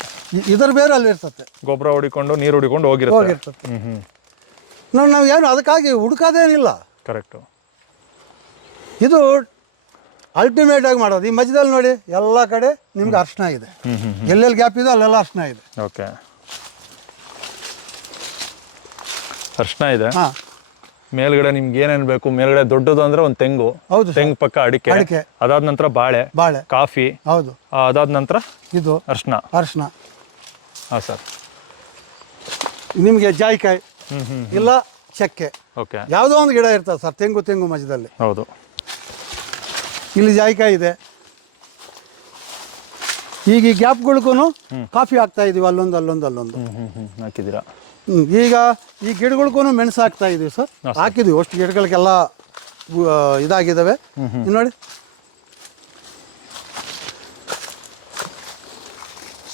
ಇದರ ಬೇರೆ ಅಲ್ಲಿ ಇರ್ತದೆ. ಗೊಬ್ಬರ ಹೊಡಿಕೊಂಡು ನೀರು ಹೊಡಿಕೊಂಡು ಹೋಗಿರ್ತದೆ. ನಾವು ಏನು ಅದಕ್ಕಾಗಿ ಹುಡುಕೋದೇನಿಲ್ಲ. ಕರೆಕ್ಟು. ಇದು ಅಲ್ಟಿಮೇಟ್ ಆಗಿ ಮಾಡೋದು. ಈ ಮಧ್ಯದಲ್ಲಿ ನೋಡಿ ಎಲ್ಲ ಕಡೆ ನಿಮ್ಗೆ ಅರ್ಶನ ಇದೆ. ಎಲ್ಲೆಲ್ಲಿ ಗ್ಯಾಪ್ ಇದೆ ಅಲ್ಲೆಲ್ಲ ಅರ್ಶನ ಇದೆ. ಓಕೆ. ಅರ್ಶನ ಇದೆ. ಹಾಂ. ಮೇಲ್ಗಡೆ ನಿಮ್ಗೆ ಏನೇನು ಬೇಕು? ಮೇಲ್ಗಡೆ ದೊಡ್ಡದು ಅಂದ್ರೆ ಒಂದು ತೆಂಗು. ಹೌದು. ತೆಂಗು ಪಕ್ಕ ಅಡಿಕೆ. ಅದಾದ ನಂತರ ಬಾಳೆ, ಕಾಫಿ. ಹೌದು. ಅದಾದ ನಂತರ ಇದು ಅರ್ಶನ. ಹಾಂ ಸರ್. ನಿಮಗೆ ಜಾಯಿಕಾಯಿ ಇಲ್ಲ ಚಕ್ಕೆ, ಓಕೆ, ಯಾವುದೋ ಒಂದು ಗಿಡ ಇರ್ತದೆ ಸರ್ ತೆಂಗು ಮಧ್ಯದಲ್ಲಿ. ಹೌದು. ಇಲ್ಲಿ ಜಾಯಿಕಾಯಿ ಇದೆ. ಈಗ ಈ ಗ್ಯಾಪ್ಗಳಿಗೂ ಕಾಫಿ ಹಾಕ್ತಾ ಇದೀವಿ, ಅಲ್ಲೊಂದು ಹಾಕಿದ್ದೀರಾ. ಈಗ ಈ ಗಿಡಗಳಿಗೂ ಮೆಣಸು ಹಾಕ್ತಾ ಇದೀವಿ ಸರ್. ಹಾಕಿದ್ವಿ ಅಷ್ಟು ಗಿಡಗಳಿಗೆಲ್ಲ ಇದಾಗಿದ್ದಾವೆ. ನೋಡಿ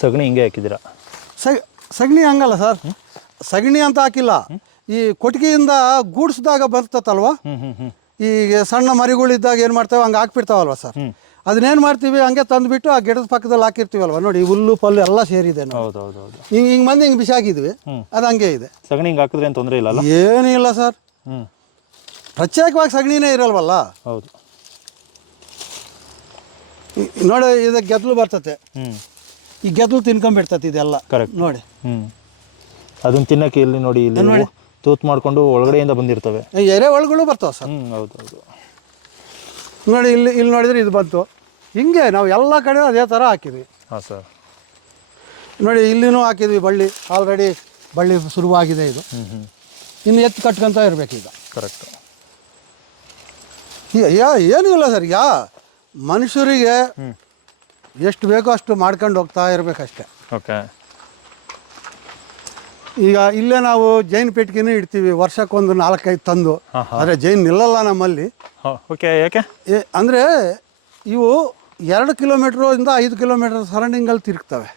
ಸಗಣಿ ಹಿಂಗೆ ಹಾಕಿದ್ದೀರಾ? ಸಗಣಿ ಹಂಗಲ್ಲ ಸರ್, ಸಗಣಿ ಅಂತ ಹಾಕಿಲ್ಲ. ಈ ಕೊಟ್ಟಿಗೆಯಿಂದ ಗೂಡಿಸಿದಾಗ ಬರ್ತತಲ್ವ, ಈಗ ಸಣ್ಣ ಮರಿಗಳಿದ್ದಾಗ ಏನು ಮಾಡ್ತೇವೆ ಹಂಗೆ ಹಾಕ್ಬಿಡ್ತಾವಲ್ವ ಸರ್, ಅದನ್ನೇನು ಮಾಡ್ತೀವಿ ಹಂಗೆ ತಂದುಬಿಟ್ಟು ಆ ಗಿಡದ ಪಕ್ಕದಲ್ಲಿ ಹಾಕಿರ್ತೀವಲ್ವ. ನೋಡಿ ಹುಲ್ಲು ಪಲ್ಲು ಎಲ್ಲ ಸೇರಿದೆ. ಹಿಂಗೆ ಮಂದಿ ಹಿಂಗೆ ಬಿಸಿ ಹಾಕಿದ್ವಿ, ಅದು ಹಂಗೆ ಇದೆ. ಸಗಣಿ ಹಿಂಗೆ ಹಾಕಿದ್ರೆ ಏನು ತೊಂದರೆ ಇಲ್ಲ? ಏನಿಲ್ಲ ಸರ್, ಪ್ರತ್ಯೇಕವಾಗಿ ಸಗಣಿನೇ ಇರಲ್ವಲ್ಲ. ಹೌದು. ನೋಡಿ ಇದಕ್ಕೆ ಗೆದ್ದಲು ಬರ್ತತೆ, ಈ ಗೆದ್ದಲು ತಿನ್ಕೊಂಡ್ಬಿಡ್ತತಿ ಇದೆಲ್ಲ. ಕರೆಕ್ಟ್. ನೋಡಿ ಅದನ್ನ ತಿನ್ನಕ್ಕೆ ಇಲ್ಲಿ ನೋಡಿ, ಇಲ್ಲಿ ತೂತ್ ಮಾಡ್ಕೊಂಡು ಒಳಗಡೆಯಿಂದ ಬಂದಿರ್ತವೆ. ಎರೆಹುಳುಗಳು ಬರ್ತಾವೆ ಸರ್. ಹೌದು ಹೌದು. ನೋಡಿ ಇಲ್ಲಿ ನೋಡಿದ್ರೆ ಇದು ಬಂತು. ಹಿಂಗೆ ನಾವು ಎಲ್ಲ ಕಡೆ ಅದೇ ಥರ ಹಾಕಿದ್ವಿ. ಹಾಂ ಸರ್. ನೋಡಿ ಇಲ್ಲಿನೂ ಹಾಕಿದ್ವಿ ಬಳ್ಳಿ, ಆಲ್ರೆಡಿ ಬಳ್ಳಿ ಶುರುವಾಗಿದೆ. ಇದು ಇನ್ನು ಎತ್ತು ಕಟ್ಕೊಂತ ಇರಬೇಕು ಈಗ. ಕರೆಕ್ಟ್. ಏನೂ ಇಲ್ಲ ಸರ್, ಮನುಷ್ಯರಿಗೆ ಎಷ್ಟು ಬೇಕೋ ಅಷ್ಟು ಮಾಡ್ಕೊಂಡು ಹೋಗ್ತಾ ಇರಬೇಕಷ್ಟೆ. ಓಕೆ. ಈಗ ಇಲ್ಲೇ ನಾವು ಜೈನ್ ಪೆಟ್ಟಿಗೆನೂ ಇಡ್ತೀವಿ, ವರ್ಷಕ್ಕೊಂದು 4-5 ತಂದು. ಆದರೆ ಜೈನ್ ನಿಲ್ಲಲ್ಲ ನಮ್ಮಲ್ಲಿ. ಓಕೆ. ಯಾಕೆ ಅಂದರೆ ಇವು 2 ಕಿಲೋಮೀಟ್ರಿಂದ 5 ಕಿಲೋಮೀಟರ್ ಸರೌಂಡಿಂಗಲ್ಲಿ ತಿರುಗ್ತವೆ.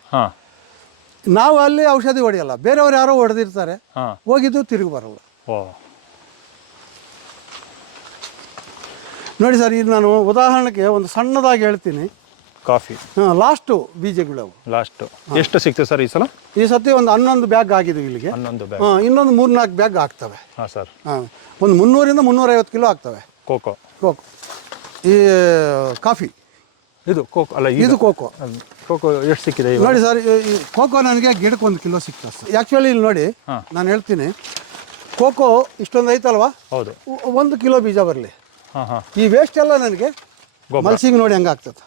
ನಾವು ಅಲ್ಲಿ ಔಷಧಿ ಹೊಡೆಯಲ್ಲ, ಬೇರೆಯವ್ರು ಯಾರೋ ಹೊಡೆದಿರ್ತಾರೆ, ಹೋಗಿದ್ದು ತಿರುಗಿ ಬರಲ್ಲ. ನೋಡಿ ಸರ್, ಇದು ನಾನು ಉದಾಹರಣೆಗೆ ಒಂದು ಸಣ್ಣದಾಗಿ ಹೇಳ್ತೀನಿ. ಕಾಫಿ ಲಾಸ್ಟು ಬೀಜಗಳು ಲಾಸ್ಟು ಎಷ್ಟು ಸಿಕ್ತು ಸರ್ ಈ ಸಲ? ಈ ಸತಿ ಒಂದು 11 ಬ್ಯಾಗ್ ಆಗಿದ್ವಿ ಇಲ್ಲಿಗೆ. 11 ಬ್ಯಾಗ್. ಇನ್ನೊಂದು 3-4 ಬ್ಯಾಗ್ ಆಗ್ತವೆ. ಹಾಂ ಸರ್. ಒಂದು 300ರಿಂದ 350 ಕಿಲೋ ಆಗ್ತವೆ. ಕೋಕೋ ಈ ಕಾಫಿ ಇದು ಕೋಕೋ ಅಲ್ಲ, ಇದು ಕೋಕೋ. ಕೋಕೋ ಎಷ್ಟು ಸಿಕ್ಕಿದೆ ನೋಡಿ ಸರ್, ಈ ಕೋಕೋ ನನಗೆ ಗಿಡಕ್ಕೆ 1 ಕಿಲೋ ಸಿಕ್ತದೆ ಸರ್. ಆ್ಯಕ್ಚುಲಿ ಇಲ್ಲಿ ನೋಡಿ ನಾನು ಹೇಳ್ತೀನಿ, ಕೋಕೋ ಇಷ್ಟೊಂದು ಐತಲ್ವಾ, ಹೌದು, 1 ಕಿಲೋ ಬೀಜ ಬರಲಿ. ಈ ವೇಸ್ಟ್ ಎಲ್ಲ ನನಗೆ ಮಲ್ಸಿಂಗ್ ನೋಡಿ ಹಂಗೆ ಆಗ್ತದೆ.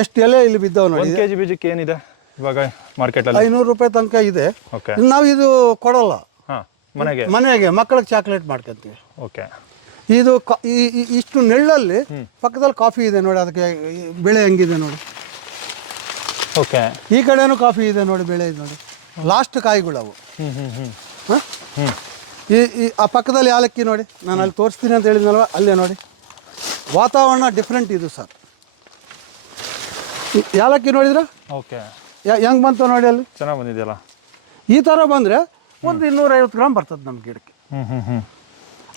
ಎಷ್ಟು ಎಲೆ ಇಲ್ಲಿ ಬಿದ್ದಾವೆ ನೋಡಿ. 1 kg ಬೀಜಕ್ಕೆ ಏನಿದೆ ಇವಾಗ ಮಾರ್ಕೆಟಲ್ಲಿ? 500 ರೂಪಾಯಿ ತನಕ ಇದೆ. ನಾವು ಇದು ಕೊಡಲ್ಲ, ಮನೆಗೆ ಮಕ್ಕಳಿಗೆ ಚಾಕ್ಲೇಟ್ ಮಾಡ್ಕೊಂತೀವಿ. ಓಕೆ. ಇದು ಇಷ್ಟು ನೆಳ್ಳಲ್ಲಿ ಪಕ್ಕದಲ್ಲಿ ಕಾಫಿ ಇದೆ ನೋಡಿ, ಅದಕ್ಕೆ ಬೆಳೆ ಹೆಂಗಿದೆ ನೋಡಿ. ಓಕೆ. ಈ ಕಡೆನೂ ಕಾಫಿ ಇದೆ ನೋಡಿ, ಬೆಳೆ ಇದೆ ನೋಡಿ, ಲಾಸ್ಟ್ ಕಾಯಿಗಳು ಅವು. ಹಾಂ, ಈ ಆ ಪಕ್ಕದಲ್ಲಿ ಯಾಲಕ್ಕಿ ನೋಡಿ, ನಾನು ಅಲ್ಲಿ ತೋರಿಸ್ತೀನಿ ಅಂತ ಹೇಳಿದ್ನಲ್ವ, ಅಲ್ಲೇ ನೋಡಿ ವಾತಾವರಣ ಡಿಫ್ರೆಂಟ್ ಇದು ಸರ್. ಯಾಲಕ್ಕಿ ನೋಡಿದ್ರ ಓಕೆ, ಹೆಂಗೆ ಬಂತು ನೋಡಿ, ಅಲ್ಲಿ ಚೆನ್ನಾಗಿ ಬಂದಿದೆಯಲ್ಲ. ಈ ಥರ ಬಂದರೆ ಒಂದು 250 ಗ್ರಾಮ್ ಬರ್ತದೆ ನಮ್ಮ ಗಿಡಕ್ಕೆ.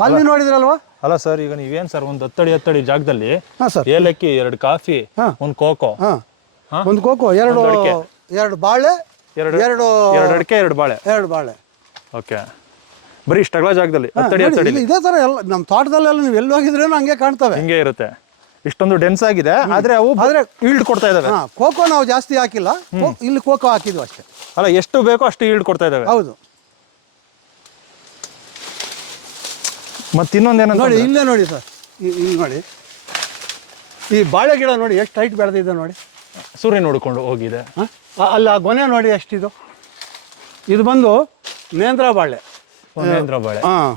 ಅಲ್ಲಿ ನೋಡಿದ್ರಲ್ವಾ. ಅಲ್ಲ ಸರ್, ಈಗ ನೀವೇನು ಸರ್ ಒಂದು 10 ಅಡಿ ಜಾಗದಲ್ಲಿ ಹಾಂ ಸರ್, ಏಲಕ್ಕಿ, 2 ಕಾಫಿ, ಒಂದು ಕೋಕೋ, ಹಾಂ, ಒಂದು ಕೋಕೋ, ಎರಡು ಬಾಳೆ, ಎರಡು ಅಡಿಕೆ, 2 ಬಾಳೆ. ಓಕೆ, ಬರೀ ಇಷ್ಟಗಳ ಜಾಗದಲ್ಲಿ 10 ಅಡಿ ಇದೇ ಥರ ಎಲ್ಲ ನಮ್ಮ ತೋಟದಲ್ಲೆಲ್ಲ ನೀವು ಎಲ್ಲಿ ಹೋಗಿದ್ರೇನು ಹಂಗೆ ಕಾಣ್ತವೆ, ಹಿಂಗೆ ಇರುತ್ತೆ. ಇಷ್ಟೊಂದು ಡೆನ್ಸ್ ಆಗಿದೆ, ಆದ್ರೆ ಅವು ಈಲ್ಡ್ ಕೊಡ್ತಾ ಇದಾವೆ. ಕೋಕೋ ನಾವು ಜಾಸ್ತಿ ಹಾಕಿಲ್ಲ, ಇಲ್ಲಿ ಕೋಕೋ ಹಾಕಿದ್ವಿ ಅಷ್ಟೇ. ಅಲ್ಲ, ಎಷ್ಟು ಬೇಕೋ ಅಷ್ಟು ಈಲ್ಡ್ ಕೊಡ್ತಾ ಇದಾವೆ. ಹೌದು. ಮತ್ತೆ ಇನ್ನೊಂದೇನ ನೋಡಿ, ಇಲ್ಲೇ ನೋಡಿ ಸರ್, ಇಲ್ಲಿ ನೋಡಿ, ಈ ಬಾಳೆ ಗಿಡ ನೋಡಿ ಎಷ್ಟು ಹೈಟ್ ಬೆಳೆದಿದೆ ನೋಡಿ. ಸೂರ್ಯ ನೋಡ್ಕೊಂಡು ಹೋಗಿದೆ. ಅಲ್ಲಿ ಆ ಗೊನೆ ನೋಡಿ ಎಷ್ಟಿದು. ಇದು ಬಂದು ನೇಂದ್ರ ಬಾಳೆ. ನೇಂದ್ರ ಬಾಳೆ. ಹಾಂ,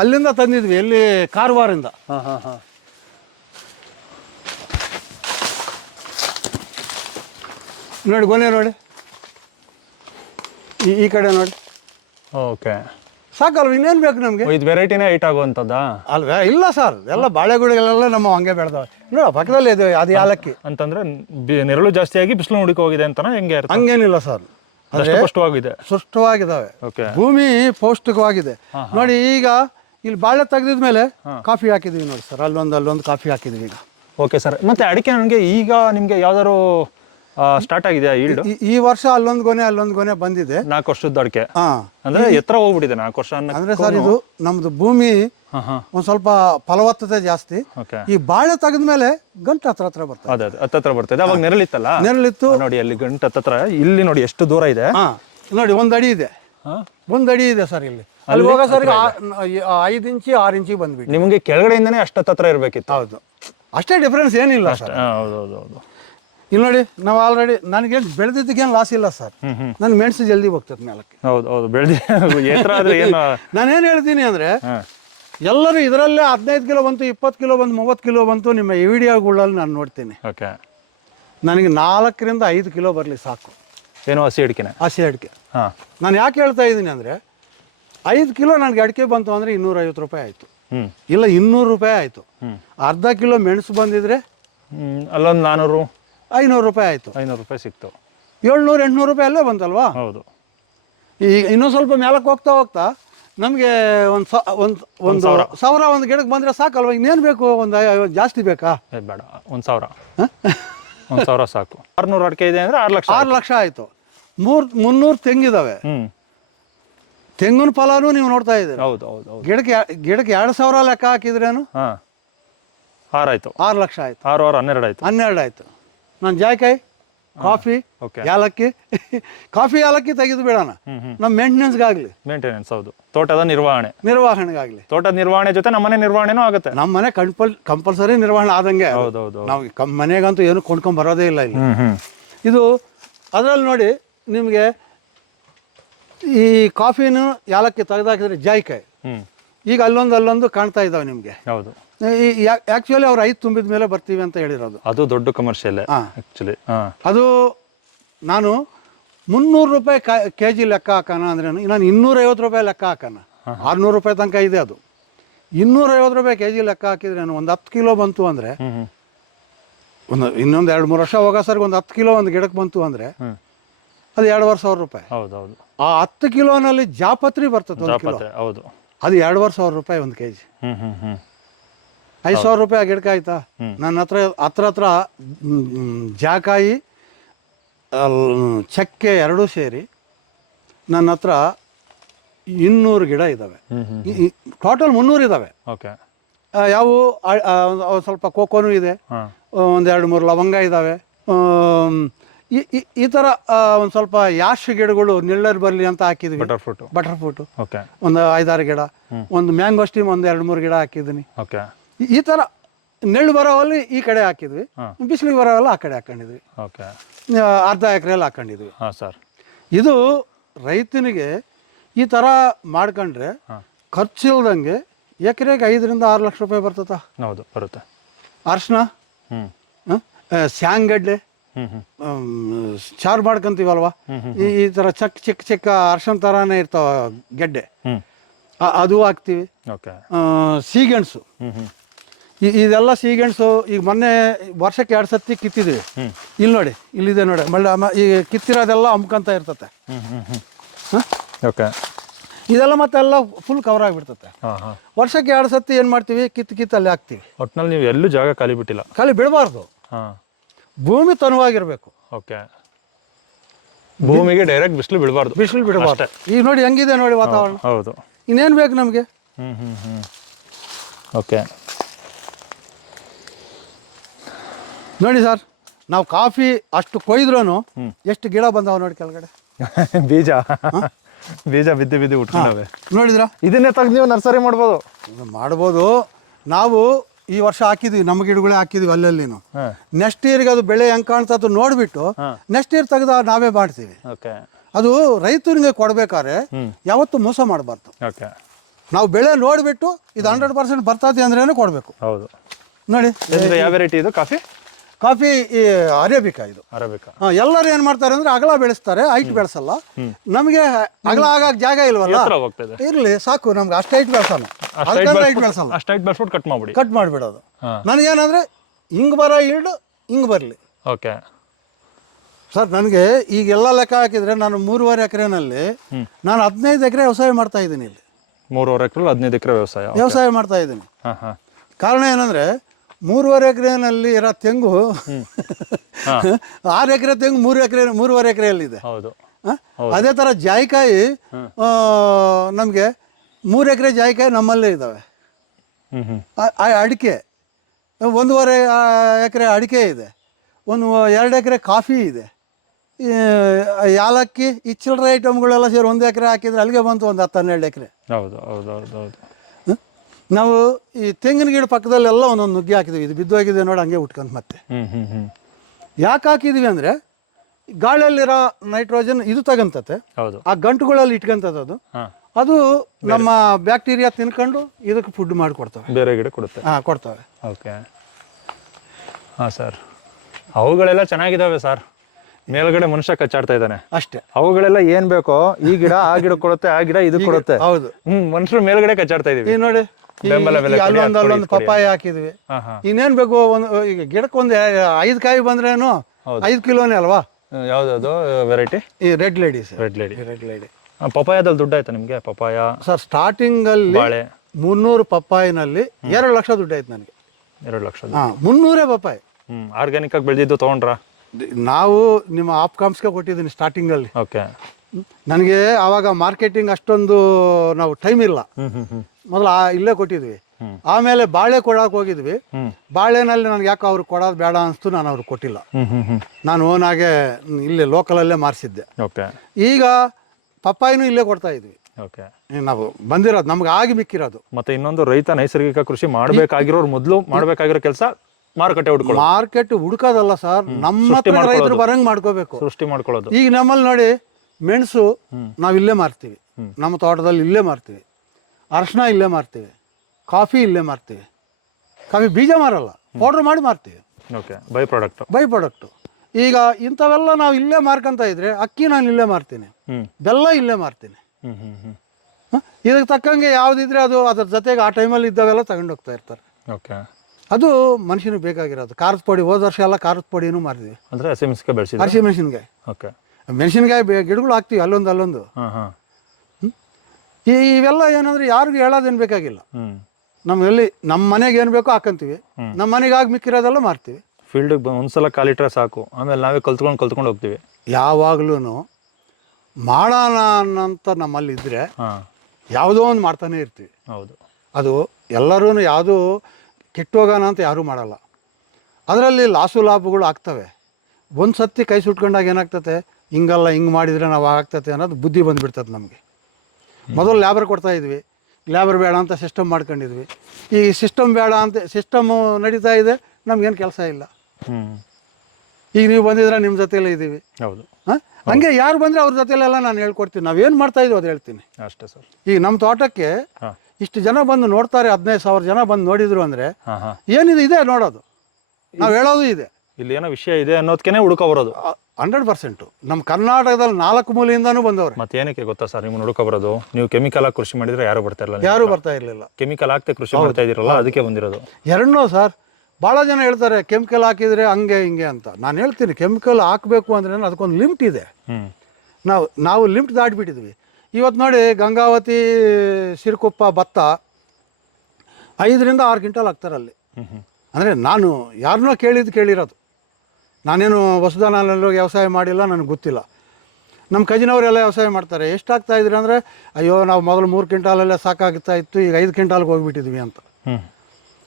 ಅಲ್ಲಿಂದ ತಂದಿದ್ವಿ, ಎಲ್ಲಿ ಕಾರವಾರಿಂದ. ನೋಡಿ ಗೊನೆ ನೋಡಿ, ಈ ಕಡೆ ನೋಡಿ. ಓಕೆ, ಸಾಕಲ್ವ, ಇನ್ನೇನು ಬೇಕು ನಮಗೆ? ಇದು ವೆರೈಟಿನೇ ಹೈಟ್ ಆಗುವಂಥದ್ದಾ? ಅಲ್ವೇ? ಇಲ್ಲ ಸರ್, ಎಲ್ಲ ಬಾಳೆಗುಡಿಗಳೆಲ್ಲ ನಮ್ಮ ಹಂಗೆ ಬೆಳೆದವೆ. ನೋಡ ಪಕ್ಕದಲ್ಲಿ ಇದು, ಅದು ಯಾಲಕ್ಕಿ. ಅಂತಂದ್ರೆ ನೆರಳು ಜಾಸ್ತಿ ಆಗಿ ಬಿಸಿಲು ಹುಡುಕಿ ಹೋಗಿದೆ ಅಂತ ಹೆಂಗೆ? ಹಂಗೇನಿಲ್ಲ ಸರ್, ಸ್ಪಷ್ಟವಾಗಿದೆ, ಸ್ಪಷ್ಟವಾಗಿದ್ದಾವೆ. ಓಕೆ, ಭೂಮಿ ಪೌಷ್ಟಿಕವಾಗಿದೆ. ನೋಡಿ, ಈಗ ಇಲ್ಲಿ ಬಾಳೆ ತೆಗೆದಿದ್ಮೇಲೆ ಕಾಫಿ ಹಾಕಿದ್ವಿ ನೋಡಿ ಸರ್, ಅಲ್ಲೊಂದು ಕಾಫಿ ಹಾಕಿದ್ವಿ ಈಗ. ಓಕೆ ಸರ್, ಮತ್ತೆ ಅಡಿಕೆ ನನಗೆ ಈಗ ನಿಮಗೆ ಯಾವ್ದಾದ್ರು ಸ್ಟಾರ್ಟ್ ಆಗಿದೆ ಈಲ್ಡ್? ಈ ವರ್ಷ ಅಲ್ಲೊಂದು ಗೊನೆ ಬಂದಿದೆ. 4 ವರ್ಷದ ಅಡಿಕೆ ಅಂದ್ರೆ ಎತ್ತರ ಹೋಗ್ಬಿಟ್ಟಿದೆ 4 ವರ್ಷ ಅಂದ್ರೆ ಸರ್, ಇದು ನಮ್ದು ಭೂಮಿ ಒಂದ್ ಸ್ವಲ್ಪ ಫಲವತ್ತತೆ ಜಾಸ್ತಿ. ಈ ಬಾಳೆ ತೆಗೆದ್ಮೇಲೆ ಗಂಟು ಹತ್ರ ಬರ್ತದೆ. ಅದೇ ಹತ್ತತ್ರ ಬರ್ತದೆ. ಅವಾಗ ನೆರಳಿತ್ತಲ್ಲ, ನೆರಳಿತ್ತು ನೋಡಿ, ಅಲ್ಲಿ ಗಂಟು ಹತ್ತತ್ರ. ಇಲ್ಲಿ ನೋಡಿ ಎಷ್ಟು ದೂರ ಇದೆ ನೋಡಿ, 1 ಅಡಿ ಇದೆ. 1 ಅಡಿ ಇದೆ ಸರ್. ಇಲ್ಲಿ ಅಲ್ಲಿ ಹೋಗ ಸರ್ 5 ಇಂಚಿ 6 ಇಂಚಿ ಬಂದ್ಬಿಟ್ಟು ನಿಮಗೆ ಕೆಳಗಡೆಯಿಂದನೇ ಅಷ್ಟು ಹತ್ರ ಇರ್ಬೇಕಿತ್ತು. ಹೌದು, ಅಷ್ಟೇ ಡಿಫ್ರೆನ್ಸ್ ಏನಿಲ್ಲ ಸರ್. ಹೌದು. ಇಲ್ಲಿ ನೋಡಿ, ನಾವು ಆಲ್ರೆಡಿ ನನಗೇನು ಬೆಳೆದಿದ್ದಕ್ಕೇನು ಲಾಸ್ ಇಲ್ಲ ಸರ್. ನನ್ನ ಮೆಣಸು ಜಲ್ದಿ ಹೋಗ್ತದೆ ಮೇಲಕ್ಕೆ. ಹೌದು ಬೆಳೆದಿ ನಾನೇನು ಹೇಳ್ತೀನಿ ಅಂದರೆ, ಎಲ್ಲರೂ ಇದರಲ್ಲೇ 15 ಕಿಲೋ ಬಂತು, 20 ಕಿಲೋ ಬಂತು, 30 ಕಿಲೋ ಬಂತು. ನಿಮ್ಮ ವಿಡಿಯೋಗಳಲ್ಲಿ ನಾನು ನೋಡ್ತೀನಿ. ಓಕೆ, ನನಗೆ 4 ರಿಂದ 5 ಕಿಲೋ ಬರಲಿ ಸಾಕು. ಏನೋ ಹಸಿ ಅಡಿಕೆ. ಹಾಂ, ನಾನು ಯಾಕೆ ಹೇಳ್ತಾ ಇದ್ದೀನಿ ಅಂದರೆ, 5 ಕಿಲೋ ನನಗೆ ಅಡಿಕೆ ಬಂತು ಅಂದರೆ 250 ರೂಪಾಯಿ ಆಯಿತು, ಇಲ್ಲ 200 ರೂಪಾಯಿ ಆಯಿತು. ಅರ್ಧ ಕಿಲೋ ಮೆಣಸು ಬಂದಿದ್ರೆ ಅಲ್ಲೊಂದು 400 500 ರೂಪಾಯಿ ಆಯಿತು. 500 ರೂಪಾಯಿ ಸಿಕ್ತು. 700-800 ರೂಪಾಯಿ ಅಲ್ಲೇ ಬಂತಲ್ವಾ? ಹೌದು. ಈಗ ಇನ್ನೂ ಸ್ವಲ್ಪ ಮೇಲಕ್ಕೆ ಹೋಗ್ತಾ ನಮಗೆ ಒಂದು 1000 ಒಂದು ಗಿಡಕ್ಕೆ ಬಂದರೆ ಸಾಕಲ್ವ? ಇನ್ನೇನು ಬೇಕು? ಒಂದು ಜಾಸ್ತಿ ಬೇಕಾ? ಬೇಡ, 1000 1000 ಸಾಕು. 600 ಅಡಿಕೆ ಇದೆ ಅಂದರೆ 6 ಲಕ್ಷ ಆಯಿತು. 300 ತೆಂಗಿದಾವೆ. ತೆಂಗಿನ ಫಲನೂ ನೀವು ನೋಡ್ತಾ ಇದ್ದೀರಿ. ಹೌದು. ಗಿಡಕ್ಕೆ 2000 ಲೆಕ್ಕ ಹಾಕಿದ್ರೇನು 6 ಆಯಿತು. 6 ಲಕ್ಷ ಆಯಿತು. 6 6 12 ಆಯಿತು. 12 ಆಯಿತು. ನಾನು ಜಾಯ್ಕಾಯಿ, ಕಾಫಿ, ಯಾಲಕ್ಕಿ, ಕಾಫಿ ಯಾಲಕ್ಕಿ ತೆಗೆದು ಬಿಡೋಣ, ನಮ್ಮ ಮೇಂಟೆನೆನ್ಸ್ಗಾಗಲಿ. ಹೌದು, ತೋಟದ ನಿರ್ವಹಣೆಗಾಗಲಿ. ತೋಟದ ನಿರ್ವಹಣೆ ಜೊತೆ ನಮ್ಮನೆ ನಿರ್ವಹಣೆನೂ ಆಗುತ್ತೆ. ನಮ್ಮನೆ ಕಂಪಲ್ಸರಿ ನಿರ್ವಹಣೆ ಆದಂಗೆ. ಹೌದು. ನಾವು ಮನೆಗಂತೂ ಏನು ಕೊಂಡ್ಕೊಂಡ್ ಬರೋದೇ ಇಲ್ಲ ಇಲ್ಲಿ. ಇದು ಅದರಲ್ಲಿ ನೋಡಿ, ನಿಮಗೆ ಈ ಕಾಫಿನೂ ಯಾಲಕ್ಕಿ ತೆಗೆದಾಕಿದ್ರೆ ಜಾಯ್ಕಾಯಿ ಈಗ ಅಲ್ಲೊಂದು ಕಾಣ್ತಾ ಇದ್ದಾವೆ ನಿಮಗೆ. ಹೌದು. ಆಕ್ಚುಲಿ ಅವ್ರು 5 ತುಂಬಿದ ಮೇಲೆ ಬರ್ತೀವಿ ಅಂತ ಹೇಳಿರೋದು. ಅದು ದೊಡ್ಡ ಕಮರ್ಷಿಯಲ್ ಆಕ್ಚುಲಿ. ಅದು ನಾನು 300 ರೂಪಾಯಿ ಕೆಜಿ ಲೆಕ್ಕ ಹಾಕೋಣ ಅಂದ್ರೆ, ನಾನು 250 ರೂಪಾಯಿ ಲೆಕ್ಕ ಹಾಕೋಣ. 600 ರೂಪಾಯಿ ತನಕ ಇದೆ ಅದು. 250 ರೂಪಾಯಿ ಕೆಜಿ ಲೆಕ್ಕ ಹಾಕಿದ್ರೆ ಒಂದು 10 ಕಿಲೋ ಬಂತು ಅಂದರೆ, ಇನ್ನೊಂದು 2-3 ವರ್ಷ ಹೋಗೋ ಸರ್ ಒಂದು 10 ಕಿಲೋ ಒಂದು ಗಿಡಕ್ಕೆ ಬಂತು ಅಂದರೆ ಅದು 2500 ರೂಪಾಯಿ. ಹೌದು. ಆ 10 ಕಿಲೋನಲ್ಲಿ ಜಾಪತ್ರಿ ಬರ್ತದೆ 1 ಕಿಲೋ. ಹೌದು, ಅದು 2500 ರೂಪಾಯಿ ಒಂದು ಕೆಜಿ. 5000 ರೂಪಾಯಿ ಆ ಗಿಡಕ್ಕೆ ಆಯ್ತಾ? ನನ್ನ ಹತ್ರ ಜಾಕಾಯಿ ಚಕ್ಕೆ ಎರಡೂ ಸೇರಿ ನನ್ನ ಹತ್ರ 200 ಗಿಡ ಇದ್ದಾವೆ. ಟೋಟಲ್ 300 ಇದ್ದಾವೆ. ಯಾವುವು ಸ್ವಲ್ಪ ಕೋಕೋನು ಇದೆ, ಒಂದು 2-3 ಲವಂಗ ಇದ್ದಾವೆ. ಈ ಥರ ಒಂದು ಸ್ವಲ್ಪ ಯಾಶ್ ಗಿಡಗಳು ನೆಳ್ಳರ್ ಬರಲಿ ಅಂತ ಹಾಕಿದ್ವಿ. ಬಟರ್ ಫ್ರೂಟು ಒಂದು 5-6 ಗಿಡ, ಒಂದು ಮ್ಯಾಂಗೋ ಸ್ಟೀಮ್ ಒಂದು 2-3 ಗಿಡ ಹಾಕಿದ್ದೀನಿ. ಈ ಥರ ನೆಳ್ಳು ಬರೋವಲ್ಲಿ ಈ ಕಡೆ ಹಾಕಿದ್ವಿ, ಬಿಸಿಲಿಗೆ ಬರೋವಲ್ಲ ಆ ಕಡೆ ಹಾಕೊಂಡಿದ್ವಿ. ಅರ್ಧ ಎಕರೆಯಲ್ಲಿ ಹಾಕೊಂಡಿದ್ವಿ. ಇದು ರೈತನಿಗೆ ಈ ಥರ ಮಾಡ್ಕೊಂಡ್ರೆ ಖರ್ಚಿಲ್ದಂಗೆ ಎಕರೆಗೆ 5 ರಿಂದ 6 ಲಕ್ಷ ರೂಪಾಯಿ ಬರ್ತದ. ಬರುತ್ತೆ. ಅರ್ಶಿನ, ಸ್ಯಾಂಗಡ್ಡೆ, ಚಾರ್ ಮಾಡ್ಕೊಂತೀವಲ್ವಾ, ಈ ಥರ ಚಿಕ್ಕ ಚಿಕ್ಕ ಅರ್ಶನ್ ಥರನೇ ಇರ್ತಾವ ಗೆಡ್ಡೆ, ಅದು ಹಾಕ್ತೀವಿ. ಓಕೆ. ಸೀಗೆಣಸು, ಇದೆಲ್ಲ ಸೀಗೆಣಸು ಈಗ ಮೊನ್ನೆ ವರ್ಷಕ್ಕೆ 2 ಸತಿ ಕಿತ್ತಿದ್ದೀವಿ. ಇಲ್ಲಿ ನೋಡಿ, ಇಲ್ಲಿದೆ ನೋಡಿ, ಈ ಕಿತ್ತಿರೋದೆಲ್ಲ ಹಮ್ಕೊಂತ ಇರ್ತತೆ. ಓಕೆ. ಇದೆಲ್ಲ ಮತ್ತೆಲ್ಲ ಫುಲ್ ಕವರ್ ಆಗಿಬಿಡ್ತತೆ. ವರ್ಷಕ್ಕೆ 2 ಸತಿ ಏನು ಮಾಡ್ತೀವಿ, ಕಿತ್ತು ಅಲ್ಲಿ ಹಾಕ್ತೀವಿ. ಒಟ್ಟಿನಲ್ಲಿ ನೀವು ಎಲ್ಲೂ ಜಾಗ ಖಾಲಿ ಬಿಟ್ಟಿಲ್ಲ. ಖಾಲಿ ಬಿಡಬಾರ್ದು, ಭೂಮಿ ತನುವಾಗಿರ್ಬೇಕು. ಓಕೆ. ಭೂಮಿಗೆ ಡೈರೆಕ್ಟ್ ಬಿಸಿಲು ಬಿಡಬಾರ್ದು. ಬಿಸಿಲು ಬಿಡಬಾರ್ದು. ಈಗ ನೋಡಿ ಹೆಂಗಿದೆ ನೋಡಿ ವಾತಾವರಣ. ಹೌದು. ಇನ್ನೇನು ಬೇಕು ನಮಗೆ? ಓಕೆ. ನೋಡಿ ಸರ್, ನಾವು ಕಾಫಿ ಅಷ್ಟು ಕೊಯ್ದ್ರೂ ಎಷ್ಟು ಗಿಡ ಬಂದಾವ ನೋಡಿ ಕೆಳಗಡೆ. ಬೀಜ ಬಿದ್ದು ಉಟ್ಕೊಂಡವೆ ನೋಡಿದ್ರ. ಇದನ್ನೇ ತೆಗೆದು ನೀವು ನರ್ಸರಿ ಮಾಡ್ಬೋದು. ನಾವು ಈ ವರ್ಷ ಹಾಕಿದ್ವಿ, ನಮ್ಮ ಗಿಡಗಳೇ ಹಾಕಿದ್ವಿ ಅಲ್ಲಲ್ಲಿನು. ನೆಕ್ಸ್ಟ್ ಇಯರ್ಗೆ ಅದು ಬೆಳೆ ಹೆಂಗೆ ಕಾಣ್ತದ್ದು ನೋಡ್ಬಿಟ್ಟು ನೆಕ್ಸ್ಟ್ ಇಯರ್ ತೆಗೆದು ನಾವೇ ಮಾಡ್ತೀವಿ. ಅದು ರೈತನಿಗೆ ಕೊಡ್ಬೇಕಾದ್ರೆ ಯಾವತ್ತೂ ಮೋಸ ಮಾಡಬಾರ್ದು. ನಾವು ಬೆಳೆ ನೋಡ್ಬಿಟ್ಟು ಇದು 100% ಬರ್ತದೆ ಅಂದ್ರೇನೆ ಕೊಡಬೇಕು. ಹೌದು. ನೋಡಿ ಯಾವ ವೆರೈಟಿ ಇದು ಕಾಫಿ? Coffee arabica. ಇದು ಅರೇಬಿಕಾ. ಎಲ್ಲರೂ ಏನ್ ಮಾಡ್ತಾರೆ ಅಂದ್ರೆ ಅಗಲ ಬೆಳೆಸ್ತಾರೆ, ಹೈಟ್ ಬೆಳೆಸಲ್ಲ. ನಮಗೆ ಅಗಲ ಆಗಾಗ ಜಾಗ ಇಲ್ವಲ್ಲ, ಇರ್ಲಿ ಸಾಕು ನಮ್ಗೆ ಅಷ್ಟು ಹೈಟ್ ಬೆಳೆಸೋಣ, ಹೈಟ್ ಬೆಳೆಸಲ್ಲ, ಅಷ್ಟು ಹೈಟ್ ಬೆಳೆಸ್ಬಿಟ್ಟು ಕಟ್ ಮಾಡಿಬಿಡೋದು. ನನಗೇನಂದ್ರೆ ಹಿಂಗ್ ಬರೋ ಈಲ್ಡ್ ಹಿಂಗ್ ಬರಲಿ. ಓಕೆ ಸರ್, ನನಗೆ ಈಗೆಲ್ಲ ಲೆಕ್ಕ ಹಾಕಿದ್ರೆ ನಾನು 3.5 ಎಕರೆನಲ್ಲಿ ನಾನು 15 ಎಕರೆ ವ್ಯವಸಾಯ ಮಾಡ್ತಾ ಇದ್ದೀನಿ. ಇಲ್ಲಿ 3.5 ಎಕರೆ 15 ಎಕರೆ ವ್ಯವಸಾಯ ಮಾಡ್ತಾ ಇದ್ದೀನಿ. ಕಾರಣ ಏನಂದ್ರೆ 3.5 ಎಕರೆನಲ್ಲಿ ಇರೋ ತೆಂಗು 6 ಎಕರೆ ತೆಂಗು 3.5 ಎಕರೆಯಲ್ಲಿದೆ. ಅದೇ ಥರ ಜಾಯಿಕಾಯಿ ನಮಗೆ 3 ಎಕರೆ ಜಾಯಿಕಾಯಿ ನಮ್ಮಲ್ಲೇ ಇದ್ದಾವೆ. ಅಡಿಕೆ 1.5 ಎಕರೆ ಅಡಿಕೆ ಇದೆ, 2 ಎಕರೆ ಕಾಫಿ ಇದೆ. ಯಾಲಕ್ಕಿ ಈ ಚಿಲ್ಲರೆ ಐಟಮ್ಗಳೆಲ್ಲ ಸೇರಿ 1 ಎಕರೆ ಹಾಕಿದ್ರೆ ಅಲ್ಲಿಗೆ ಬಂತು ಒಂದು 10-12 ಎಕರೆ. ನಾವು ಈ ತೆಂಗಿನ ಗಿಡ ಪಕ್ಕದಲ್ಲೆಲ್ಲ ಒಂದೊಂದು ನುಗ್ಗಿ ಹಾಕಿದ್ವಿ. ಇದು ಬಿದ್ದೋಗಿದೆ ನೋಡಿ, ಹಂಗೆ ಉಟ್ಕೊಂತ ಮತ್ತೆ. ಯಾಕೆ ಹಾಕಿದ್ವಿ ಅಂದರೆ ಗಾಳಿಯಲ್ಲಿರೋ ನೈಟ್ರೋಜನ್ ಇದು ತಗೊಂತತೆ, ಆ ಗಂಟುಗಳಲ್ಲಿ ಇಟ್ಕೊಂತದ್ದು. ಅದು ನಮ್ಮ ಬ್ಯಾಕ್ಟೀರಿಯಾ ತಿನ್ಕೊಂಡು ಇದಕ್ಕೆ ಫುಡ್ ಮಾಡಿಕೊಡ್ತವೆ, ಬೇರೆ ಗಿಡ ಕೊಡುತ್ತೆ. ಕೊಡ್ತವೆ. ಓಕೆ. ಸರ್, ಅವುಗಳೆಲ್ಲ ಚೆನ್ನಾಗಿದ್ದಾವೆ ಸರ್. ಮೇಲ್ಗಡೆ ಮನುಷ್ಯ ಕಚ್ಚಾಡ್ತಾ ಇದ್ದಾನೆ ಅಷ್ಟೇ. ಅವುಗಳೆಲ್ಲ ಏನ್ ಬೇಕೋ ಈ ಗಿಡ ಆ ಗಿಡ ಕೊಡುತ್ತೆ, ಆ ಗಿಡ ಇದು ಕೊಡುತ್ತೆ. ಹೌದು. ಮನುಷ್ಯರು ಮೇಲ್ಗಡೆ ಕಚ್ಚಾಡ್ತಾ ಇದೀವಿ. ನೋಡಿ, ಅಲ್ಲೊಂದು ಪಪ್ಪಾಯ ಹಾಕಿದ್ವಿ. ಇನ್ನೇನ್ ಬೇಕು, ಈಗ ಗಿಡಕ್ಕೆ ಒಂದು 5 ಕಾಯಿ ಬಂದ್ರೇನು 5 ಕಿಲೋನೇ ಅಲ್ವಾ. ಯಾವ್ದು ವೆರೈಟಿ? ಈ ರೆಡ್ ಲೇಡಿ. ಪಪಾಯದಲ್ಲಿ ದುಡ್ಡು ಆಯ್ತಾ ನಿಮ್ಗೆ? ಪಪಾಯ ಸರ್, ಸ್ಟಾರ್ಟಿಂಗ್ ಅಲ್ಲಿ 300 ಪಪ್ಪಾಯಿನಲ್ಲಿ 2 ಲಕ್ಷ ದುಡ್ಡು ಆಯ್ತು ನನಗೆ. 2 ಲಕ್ಷ? 300 ಪಪ್ಪಾಯಿ ಆರ್ಗ್ಯಾನಿಕ್ ಆಗಿ ಬೆಳೆದಿದ್ದು ತಗೊಂಡ್ರ? ನಾವು ನಿಮ್ಮ ಆಪ್ಕಾಮ್ಸ್ಗೆ ಕೊಟ್ಟಿದ್ದೀನಿ ಸ್ಟಾರ್ಟಿಂಗಲ್ಲಿ. ಓಕೆ. ನನಗೆ ಆವಾಗ ಮಾರ್ಕೆಟಿಂಗ್ ಅಷ್ಟೊಂದು ನಾವು ಟೈಮ್ ಇಲ್ಲ, ಮೊದಲು ಇಲ್ಲೇ ಕೊಟ್ಟಿದ್ವಿ. ಆಮೇಲೆ ಬಾಳೆ ಕೊಡಕ್ಕೆ ಹೋಗಿದ್ವಿ. ಬಾಳೆನಲ್ಲಿ ನನಗೆ ಯಾಕೆ ಅವ್ರು ಕೊಡೋದು ಬೇಡ ಅನಿಸ್ತು, ನಾನು ಅವ್ರಿಗೆ ಕೊಟ್ಟಿಲ್ಲ. ನಾನು ಓನಾಗೆ ಇಲ್ಲೇ ಲೋಕಲಲ್ಲೇ ಮಾರಿಸಿದ್ದೆ. ಈಗ ಪಪ್ಪಾಯಿನೂ ಇಲ್ಲೇ ಕೊಡ್ತಾ ಇದ್ವಿ. ನಾವು ಬಂದಿರೋದು ನಮ್ಗೆ ಆಗಿ ಮಿಕ್ಕಿರೋದು. ಮತ್ತೆ ಇನ್ನೊಂದು, ರೈತ ನೈಸರ್ಗಿಕ ಕೃಷಿ ಮಾಡಬೇಕಾಗಿರೋರು ಮೊದಲು ಮಾಡಬೇಕಾಗಿರೋ ಕೆಲಸ ಮಾರ್ಕೆಟ್ ಹುಡುಕೋದಲ್ಲ ಸರ್, ನಮ್ಮ ರೈತರು ಬರಂಗ್ ಮಾಡ್ಕೋಬೇಕು, ಸೃಷ್ಟಿ ಮಾಡ್ಕೊಳ್ಳೋದು. ಈಗ ನಮ್ಮಲ್ಲಿ ನೋಡಿ, ಮೆಣಸು ನಾವು ಇಲ್ಲೇ ಮಾರ್ತೀವಿ, ನಮ್ಮ ತೋಟದಲ್ಲಿ ಇಲ್ಲೇ ಮಾರ್ತೀವಿ. ಅರಿಶಿನ ಇಲ್ಲೇ ಮಾರ್ತೀವಿ, ಕಾಫಿ ಇಲ್ಲೇ ಮಾರ್ತೀವಿ. ಕಾಫಿ ಬೀಜ ಮಾರಲ್ಲ, ಪೌಡ್ರ್ ಮಾಡಿ ಮಾರ್ತೀವಿ. By product. ಈಗ ಇಂಥವೆಲ್ಲ ನಾವು ಇಲ್ಲೇ ಮಾರ್ಕೊಂತ ಇದ್ರೆ, ಅಕ್ಕಿ ನಾನು ಇಲ್ಲೇ ಮಾರ್ತೀನಿ, ಬೆಲ್ಲ ಇಲ್ಲೇ ಮಾರ್ತೀನಿ. ಇದಕ್ಕೆ ತಕ್ಕಂಗೆ ಯಾವುದಿದ್ರೆ ಅದು ಅದ್ರ ಜೊತೆಗೆ ಆ ಟೈಮಲ್ಲಿ ಇದ್ದಾವೆಲ್ಲ ತಗೊಂಡೋಗ್ತಾ ಇರ್ತಾರೆ. ಅದು ಮನುಷ್ಯನಿಗೆ ಬೇಕಾಗಿರೋದು. ಖಾರದ ಪುಡಿ, ಹೋದ ವರ್ಷ ಎಲ್ಲ ಖಾರದ ಪುಡಿನೂ ಮಾರಿದ್ವಿ. ಹಸಿಮೆಣಸಿನ್ಕಾಯಿ ಮೆಣಸಿನ್ಕಾಯಿ ಗಿಡಗಳು ಹಾಕ್ತೀವಿ, ಅಲ್ಲೊಂದು. ಇವೆಲ್ಲ ಏನಂದ್ರೆ ಯಾರಿಗೂ ಹೇಳೋದೇನು ಬೇಕಾಗಿಲ್ಲ. ನಮ್ಮಲ್ಲಿ ನಮ್ಮ ಮನೆಗೆ ಏನು ಬೇಕೋ ಹಾಕಂತೀವಿ, ನಮ್ಮ ಮನೆಗೆ ಆಗಿ ಮಿಕ್ಕಿರೋದೆಲ್ಲ ಮಾರ್ತೀವಿ. ಫೀಲ್ಡ್ ಒಂದ್ಸಲ ಕಾಲಿಟ್ರೆ ಸಾಕು, ಆಮೇಲೆ ನಾವೇ ಕಲ್ತ್ಕೊಂಡು ಹೋಗ್ತೀವಿ. ಯಾವಾಗ್ಲೂ ಮಾಡೋಣ ಅನ್ನಂತ ನಮ್ಮಲ್ಲಿ ಇದ್ರೆ ಯಾವುದೋ ಒಂದು ಮಾಡ್ತಾನೆ ಇರ್ತೀವಿ. ಅದು ಎಲ್ಲರೂ ಯಾವುದು ಕೆಟ್ಟೋಗೋಣ ಅಂತ ಯಾರೂ ಮಾಡಲ್ಲ. ಅದರಲ್ಲಿ ಲಾಭಗಳು ಆಗ್ತವೆ. ಒಂದು ಸತಿ ಕೈ ಸುಟ್ಕೊಂಡಾಗ ಏನಾಗ್ತದೆ, ಹಿಂಗಲ್ಲ ಹಿಂಗೆ ಮಾಡಿದರೆ ನಾವು ಆಗ್ತದೆ ಅನ್ನೋದು ಬುದ್ಧಿ ಬಂದುಬಿಡ್ತದೆ ನಮಗೆ. ಮೊದಲು ಲ್ಯಾಬರ್ ಕೊಡ್ತಾ ಇದ್ವಿ, ಲ್ಯಾಬರ್ ಬೇಡ ಅಂತ ಸಿಸ್ಟಮ್ ಮಾಡ್ಕೊಂಡಿದ್ವಿ. ಈ ಸಿಸ್ಟಮ್ ಬೇಡ ಅಂತ ಸಿಸ್ಟಮು ನಡೀತಾ ಇದೆ, ನಮ್ಗೇನು ಕೆಲಸ ಇಲ್ಲ. ಈಗ ನೀವು ಬಂದಿದ್ರೆ ನಿಮ್ಮ ಜೊತೆಯಲ್ಲೇ ಇದ್ದೀವಿ. ಹಂಗೆ ಯಾರು ಬಂದರೆ ಅವ್ರ ಜೊತೆಲೆಲ್ಲ ನಾನು ಹೇಳ್ಕೊಡ್ತೀನಿ. ನಾವೇನು ಮಾಡ್ತಾ ಇದೀವಿ ಅದು ಹೇಳ್ತೀನಿ ಅಷ್ಟೇ ಸರ್. ಈಗ ನಮ್ಮ ತೋಟಕ್ಕೆ ಇಷ್ಟು ಜನ ಬಂದು ನೋಡ್ತಾರೆ, 15,000 ಜನ ಬಂದು ನೋಡಿದ್ರು ಅಂದರೆ ಏನಿದೆ ಇದೆ ನೋಡೋದು, ನಾವು ಹೇಳೋದು ಇದೆ. ಇಲ್ಲಿ ಏನೋ ವಿಷಯ ಇದೆ ಅನ್ನೋದಕ್ಕೆ ಹುಡುಕ ಬರೋದು. 100%. ನಮ್ಮ ಕರ್ನಾಟಕದಲ್ಲಿ 4 ಮೂಲೆಯಿಂದಾನು ಬಂದವ್ರೆ. ಮತ್ತೆ ಏನಕ್ಕೆ ಗೊತ್ತಾ ಸರ್ ನಿಮ್ಗೆ ಹುಡುಕ ಬರೋದು? ನೀವು ಕೆಮಿಕಲ್ ಆಗಿ ಕೃಷಿ ಮಾಡಿದ್ರೆ ಯಾರು ಬರ್ತಾ ಇರಲಿಲ್ಲ, ಯಾರು ಬರ್ತಾ ಇರಲಿಲ್ಲ. ಕೆಮಿಕಲ್ ಹಾಕ್ತೆ ಕೃಷಿ ಮಾಡ್ತಾ ಇದೀರಲ್ಲ, ಅದಕ್ಕೆ ಬಂದಿರೋದು. ಎರಡನ್ನೂ ಸರ್, ಭಾಳ ಜನ ಹೇಳ್ತಾರೆ ಕೆಮಿಕಲ್ ಹಾಕಿದರೆ ಹಂಗೆ ಹಿಂಗೆ ಅಂತ. ನಾನು ಹೇಳ್ತೀನಿ ಕೆಮಿಕಲ್ ಹಾಕಬೇಕು ಅಂದ್ರೆ ಅದಕ್ಕೊಂದು ಲಿಮಿಟ್ ಇದೆ. ನಾವು ಲಿಮಿಟ್ ದಾಟಿಬಿಟ್ಟಿದ್ವಿ. ಇವತ್ತು ನೋಡಿ ಗಂಗಾವತಿ, ಸಿರುಕೊಪ್ಪ ಭತ್ತ 5 ರಿಂದ 6 ಕ್ವಿಂಟಲ್ ಹಾಕ್ತಾರಲ್ಲಿ. ಅಂದರೆ ನಾನು ಯಾರನ್ನೋ ಕೇಳಿರೋದು, ನಾನೇನು ಹೊಸದನಲ್ಲೂ ವ್ಯವಸಾಯ ಮಾಡಿಲ್ಲ, ನನಗೆ ಗೊತ್ತಿಲ್ಲ. ನಮ್ಮ ಕಜಿನವರೆಲ್ಲ ವ್ಯವಸಾಯ ಮಾಡ್ತಾರೆ. ಎಷ್ಟು ಆಗ್ತಾ ಇದ್ರಿ ಅಂದರೆ, ಅಯ್ಯೋ ನಾವು ಮೊದಲು 3 ಕ್ವಿಂಟಾಲಲ್ಲೇ ಸಾಕಾಗ್ತಾ ಇತ್ತು, ಈಗ 5 ಕ್ವಿಂಟಾಲ್ಗೆ ಹೋಗಿಬಿಟ್ಟಿದ್ವಿ ಅಂತ.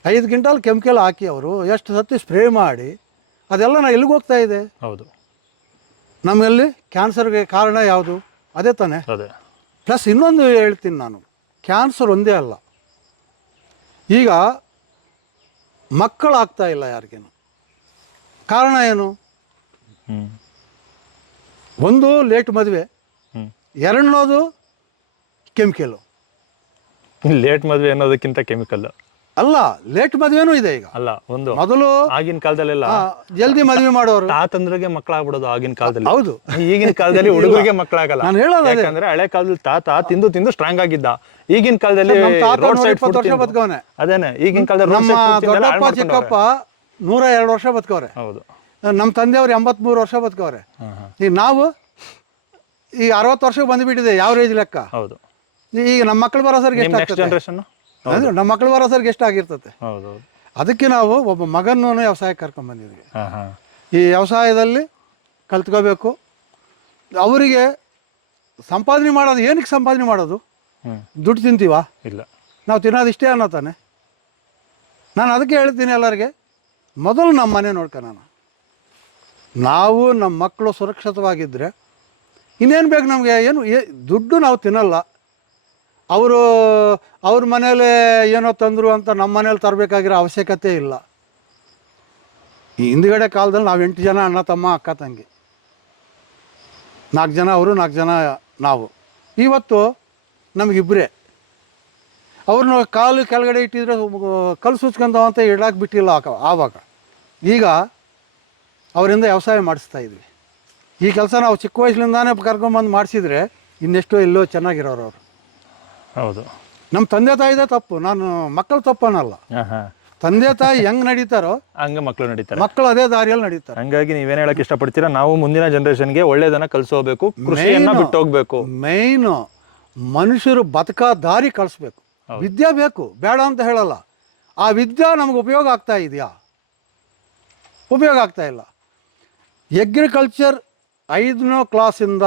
5 ಕ್ವಿಂಟಾಲ್ ಕೆಮಿಕಲ್ ಹಾಕಿ ಅವರು ಎಷ್ಟು ಸತಿ ಸ್ಪ್ರೇ ಮಾಡಿ ಅದೆಲ್ಲ ನಾವು ಎಲ್ಲಿಗೆ ಹೋಗ್ತಾ ಇದೆ? ಹೌದು. ನಮ್ಮಲ್ಲಿ ಕ್ಯಾನ್ಸರ್ಗೆ ಕಾರಣ ಯಾವುದು? ಅದೇ ತಾನೇ. ಅದೇ. ಪ್ಲಸ್ ಇನ್ನೊಂದು ಹೇಳ್ತೀನಿ ನಾನು, ಕ್ಯಾನ್ಸರ್ ಒಂದೇ ಅಲ್ಲ, ಈಗ ಮಕ್ಕಳು ಆಗ್ತಾ ಇಲ್ಲ ಯಾರಿಗೇನು. ಕಾರಣ ಏನು? ಒಂದು ಲೇಟ್ ಮದುವೆ, ಎರಡನೇದು ಕೆಮಿಕಲು. ಲೇಟ್ ಮದುವೆ ಅನ್ನೋದಕ್ಕಿಂತ ಕೆಮಿಕಲ್ ಅಲ್ಲ, ಲೇಟ್ ಮದುವೆನೂ ಇದೆ ಈಗ. ಅಲ್ಲ, ಒಂದು ಮೊದಲು ಆಗಿನ ಕಾಲದಲ್ಲೆಲ್ಲ ಜಲ್ದಿ ಮದುವೆ ಮಾಡೋರು, ತಾತಂದ್ರಿಗೆ ಮಕ್ಕಳಾಗ್ಬಿಡೋದು ಆಗಿನ ಕಾಲದಲ್ಲಿ. ಹೌದು. ಈಗಿನ ಕಾಲದಲ್ಲಿ ಹುಡುಗರಿಗೆ ಮಕ್ಕಳಾಗಲ್ಲ. ನಾನು ಹೇಳೋದು ಯಾಕಂದ್ರೆ ಹಳೆ ಕಾಲದಲ್ಲಿ ತಾತ ತಿಂದು ಸ್ಟ್ರಾಂಗ್ ಆಗಿದ್ದ. ಈಗಿನ ಕಾಲದಲ್ಲಿ ರೋಡ್ ಸೈಡ್ 20 ವರ್ಷ ಬದುಕವನೆ. ಅದೇನೆ ಈಗಿನ ಕಾಲದಲ್ಲಿ ನಮ್ಮ ದೊಡ್ಡಪ್ಪ ಚಿಕ್ಕಪ್ಪ 102 ವರ್ಷ ಬದುಕವ್ರೆ. ಹೌದು. ನಮ್ಮ ತಂದೆಯವ್ರು 83 ವರ್ಷ ಬದುಕವ್ರೆ. ಈಗ ನಾವು ಈಗ 60 ವರ್ಷಕ್ಕೆ ಬಂದುಬಿಟ್ಟಿದೆ ಯಾವ ರೇಜ್ ಲೆಕ್ಕ. ಹೌದು. ಈಗ ನಮ್ಮ ಮಕ್ಕಳು ಬರೋಸರಿಗೆ ಎಷ್ಟು ಜನರೇಷನ್, ನಮ್ಮ ಮಕ್ಕಳು ಬರೋಸರಿಗೆ ಎಷ್ಟಾಗಿರ್ತದೆ. ಹೌದು. ಅದಕ್ಕೆ ನಾವು ಒಬ್ಬ ಮಗನೂ ವ್ಯವಸಾಯಕ್ಕೆ ಕರ್ಕೊಂಡು ಬಂದಿದ್ವಿ. ಈ ವ್ಯವಸಾಯದಲ್ಲಿ ಕಲ್ತ್ಕೋಬೇಕು. ಅವರಿಗೆ ಸಂಪಾದನೆ ಮಾಡೋದು ಏನಕ್ಕೆ ಸಂಪಾದನೆ ಮಾಡೋದು? ದುಡ್ಡು ತಿಂತೀವ? ಇಲ್ಲ, ನಾವು ತಿನ್ನೋದು ಇಷ್ಟೇ ಅನ್ನೋ ತಾನೆ. ನಾನು ಅದಕ್ಕೆ ಹೇಳ್ತೀನಿ ಎಲ್ಲರಿಗೆ, ಮೊದಲು ನಮ್ಮ ಮನೆ ನೋಡ್ಕೊಳ್ಳೋಣ. ನಾವು ನಮ್ಮ ಮಕ್ಕಳು ಸುರಕ್ಷಿತವಾಗಿದ್ದರೆ ಇನ್ನೇನು ಬೇಕು ನಮಗೆ? ಏನು ದುಡ್ಡು ನಾವು ತಿನ್ನಲ್ಲ. ಅವ್ರ ಮನೇಲಿ ಏನೋ ತಂದರು ಅಂತ ನಮ್ಮ ಮನೇಲಿ ತರಬೇಕಾಗಿರೋ ಅವಶ್ಯಕತೆ ಇಲ್ಲ. ಈ ಹಿಂದ್ಗಡೆ ಕಾಲದಲ್ಲಿ ನಾವು 8 ಜನ ಅಣ್ಣ ತಮ್ಮ ಅಕ್ಕ ತಂಗಿ, 4 ಜನ ಅವರು, 4 ಜನ ನಾವು. ಇವತ್ತು ನಮಗಿಬ್ಬರೇ. ಅವ್ರನ್ನ ಕಾಲು ಕೆಳಗಡೆ ಇಟ್ಟಿದ್ರೆ ಕಲ್ಲು ಸುಚ್ಕೊಂಡವ ಅಂತ ಇಡಕ್ಕೆ ಬಿಟ್ಟಿಲ್ಲ ಆವಾಗ. ಈಗ ಅವರಿಂದ ವ್ಯವಸಾಯ ಮಾಡಿಸ್ತಾ ಇದ್ವಿ. ಈ ಕೆಲಸ ನಾವು ಚಿಕ್ಕ ವಯಸ್ಸಿನಿಂದಾನೇ ಕರ್ಕೊಂಬಂದು ಮಾಡಿಸಿದ್ರೆ ಇನ್ನೆಷ್ಟೋ ಎಲ್ಲೋ ಚೆನ್ನಾಗಿರೋರು ಅವರು. ಹೌದು. ನಮ್ಮ ತಂದೆ ತಾಯಿದೇ ತಪ್ಪು, ನಾನು ಮಕ್ಕಳು ತಪ್ಪನಲ್ಲ. ತಂದೆ ತಾಯಿ ಹೆಂಗ್ ನಡೀತಾರೋ ಹಂಗೆ ಮಕ್ಕಳು ನಡೀತಾರೆ, ಮಕ್ಕಳು ಅದೇ ದಾರಿಯಲ್ಲಿ ನಡೀತಾರೆ. ಹಂಗಾಗಿ ನೀವೇನು ಹೇಳಕ್ ಇಷ್ಟಪಡ್ತೀರಾ? ನಾವು ಮುಂದಿನ ಜನರೇಷನ್ಗೆ ಒಳ್ಳೇದನ್ನ ಕಲಿಸೋಬೇಕು, ಕೃಷಿಯನ್ನ ಬಿಟ್ಟು ಹೋಗ್ಬೇಕು. ಮೇಯ್ನು ಮನುಷ್ಯರು ಬದುಕಾ ದಾರಿ ಕಳಿಸ್ಬೇಕು. ವಿದ್ಯೆ ಬೇಕು, ಬೇಡ ಅಂತ ಹೇಳಲ್ಲ. ಆ ವಿದ್ಯೆ ನಮ್ಗೆ ಉಪಯೋಗ ಆಗ್ತಾ ಇದೆಯಾ? ಉಪಯೋಗ ಆಗ್ತಾ ಇಲ್ಲ. ಎಗ್ರಿಕಲ್ಚರ್ 5ನೇ ಕ್ಲಾಸಿಂದ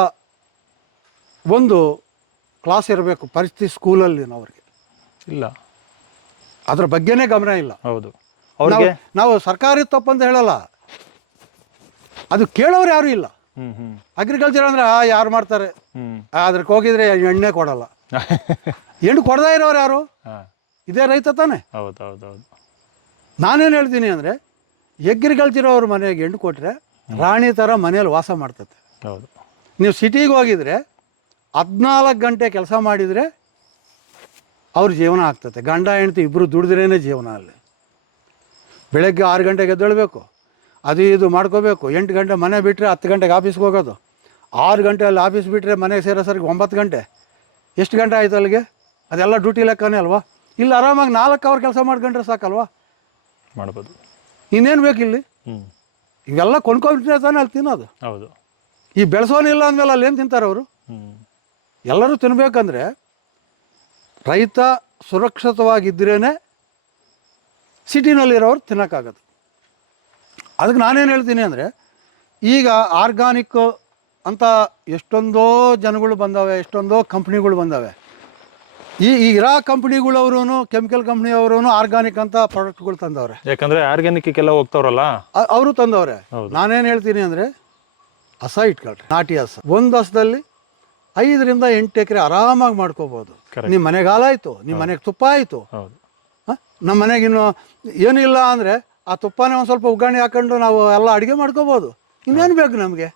ಒಂದು ಕ್ಲಾಸ್ ಇರಬೇಕು ಪರಿಸ್ಥಿತಿ ಸ್ಕೂಲಲ್ಲಿ. ಅವ್ರಿಗೆ ಇಲ್ಲ, ಅದ್ರ ಬಗ್ಗೆನೇ ಗಮನ ಇಲ್ಲ. ಹೌದು. ಅವ್ರಿಗೆ ನಾವು ಸರ್ಕಾರಿ ತಪ್ಪಂತ ಹೇಳಲ್ಲ, ಅದು ಕೇಳೋರು ಯಾರು ಇಲ್ಲ. ಅಗ್ರಿಕಲ್ಚರ್ ಅಂದ್ರೆ ಯಾರು ಮಾಡ್ತಾರೆ, ಅದ್ರಕ್ಕೆ ಹೋಗಿದ್ರೆ ಎಣ್ಣೆ ಕೊಡಲ್ಲ. ಎಣ್ಣೆ ಕೊಡದೇ ಇರೋರು ಯಾರು? ಇದೇ ರೈತ ತಾನೆ. ಹೌದೌದೌದು. ನಾನೇನು ಹೇಳ್ತೀನಿ ಅಂದರೆ, ಎಗ್ರಿಕಲ್ಚರ್ ಅವ್ರ ಮನೆಗೆ ಹೆಣ್ಣು ಕೊಟ್ಟರೆ ರಾಣಿ ಥರ ಮನೇಲಿ ವಾಸ ಮಾಡ್ತದೆ. ಹೌದು. ನೀವು ಸಿಟಿಗೆ ಹೋಗಿದ್ರೆ 14 ಗಂಟೆ ಕೆಲಸ ಮಾಡಿದರೆ ಅವ್ರ ಜೀವನ ಆಗ್ತದೆ. ಗಂಡ ಹೆಂಡತಿ ಇಬ್ಬರು ದುಡಿದ್ರೇ ಜೀವನ. ಅಲ್ಲಿ ಬೆಳಗ್ಗೆ 6 ಗಂಟೆಗೆ ಎದ್ದೇಳಬೇಕು, ಅದು ಇದು ಮಾಡ್ಕೋಬೇಕು. 8 ಗಂಟೆ ಮನೆ ಬಿಟ್ಟರೆ 10 ಗಂಟೆಗೆ ಆಫೀಸ್ಗೆ ಹೋಗೋದು. 6 ಗಂಟೆಯಲ್ಲಿ ಆಫೀಸ್ ಬಿಟ್ಟರೆ ಮನೆಗೆ ಸೇರೋಸರಿಗೆ 9 ಗಂಟೆ. ಎಷ್ಟು ಗಂಟೆ ಆಯಿತು ಅಲ್ಲಿಗೆ? ಅದೆಲ್ಲ ಡ್ಯೂಟಿ ಲೆಕ್ಕನೇ ಅಲ್ವಾ? ಇಲ್ಲಿ ಆರಾಮಾಗಿ 4 ಅವರ್ ಕೆಲಸ ಮಾಡ್ಕೊಂಡ್ರೆ ಸಾಕಲ್ವಾ? ಮಾಡ್ಬೋದು. ಇನ್ನೇನು ಬೇಕು ಇಲ್ಲಿ? ಇವೆಲ್ಲ ಕೊಂಡ್ಕೊಂಡ್ರೆ ತಾನೇ ಅಲ್ಲಿ ತಿನ್ನೋದು. ಹೌದು. ಈ ಬೆಳೆಸೋನಿಲ್ಲ ಅಂದಮೇಲೆ ಅಲ್ಲಿ ಏನು ತಿಂತಾರೆ ಅವರು? ಎಲ್ಲರೂ ತಿನ್ಬೇಕಂದ್ರೆ ರೈತ ಸುರಕ್ಷಿತವಾಗಿದ್ದರೇ ಸಿಟಿನಲ್ಲಿರೋರು ತಿನ್ನೋಕ್ಕಾಗೋದು. ಅದಕ್ಕೆ ನಾನೇನು ಹೇಳ್ತೀನಿ ಅಂದರೆ, ಈಗ ಆರ್ಗಾನಿಕ್ ಅಂತ ಎಷ್ಟೊಂದೋ ಜನಗಳು ಬಂದವೆ, ಎಷ್ಟೊಂದೋ ಕಂಪ್ನಿಗಳು ಬಂದವೆ. ಈ ಇರೋ ಕಂಪ್ನಿಗಳವರು, ಕೆಮಿಕಲ್ ಕಂಪ್ನಿಯವರು ಆರ್ಗಾನಿಕ್ ಅಂತ ಪ್ರಾಡಕ್ಟ್ಗಳು ತಂದವ್ರೆ. ಯಾಕಂದರೆ ಆರ್ಗ್ಯಾನಿಕ್ಕೆಲ್ಲ ಹೋಗ್ತಾವ್ರಲ್ಲ, ಅವರು ತಂದವ್ರೆ. ನಾನೇನು ಹೇಳ್ತೀನಿ ಅಂದರೆ, ಹಸ ಇಟ್ಕೊಳ್ರಿ, ನಾಟಿ ಹಸ. ಒಂದು ಹಸದಲ್ಲಿ 5 ರಿಂದ 8 ಎಕರೆ ಆರಾಮಾಗಿ ಮಾಡ್ಕೋಬೋದು. ನಿಮ್ಮ ಮನೆಗೆ ಹಾಲಾಯಿತು, ನಿಮ್ಮ ಮನೆಗೆ ತುಪ್ಪ ಆಯಿತು. ನಮ್ಮ ಮನೆಗೆ ಇನ್ನು ಏನಿಲ್ಲ ಅಂದರೆ ಆ ತುಪ್ಪನೇ ಒಂದು ಸ್ವಲ್ಪ ಉಗ್ಗಾಣಿ ಹಾಕೊಂಡು ನಾವು ಎಲ್ಲ ಅಡುಗೆ ಮಾಡ್ಕೋಬೋದು. ಇನ್ನೇನು ಬೇಕು ನಮಗೆ?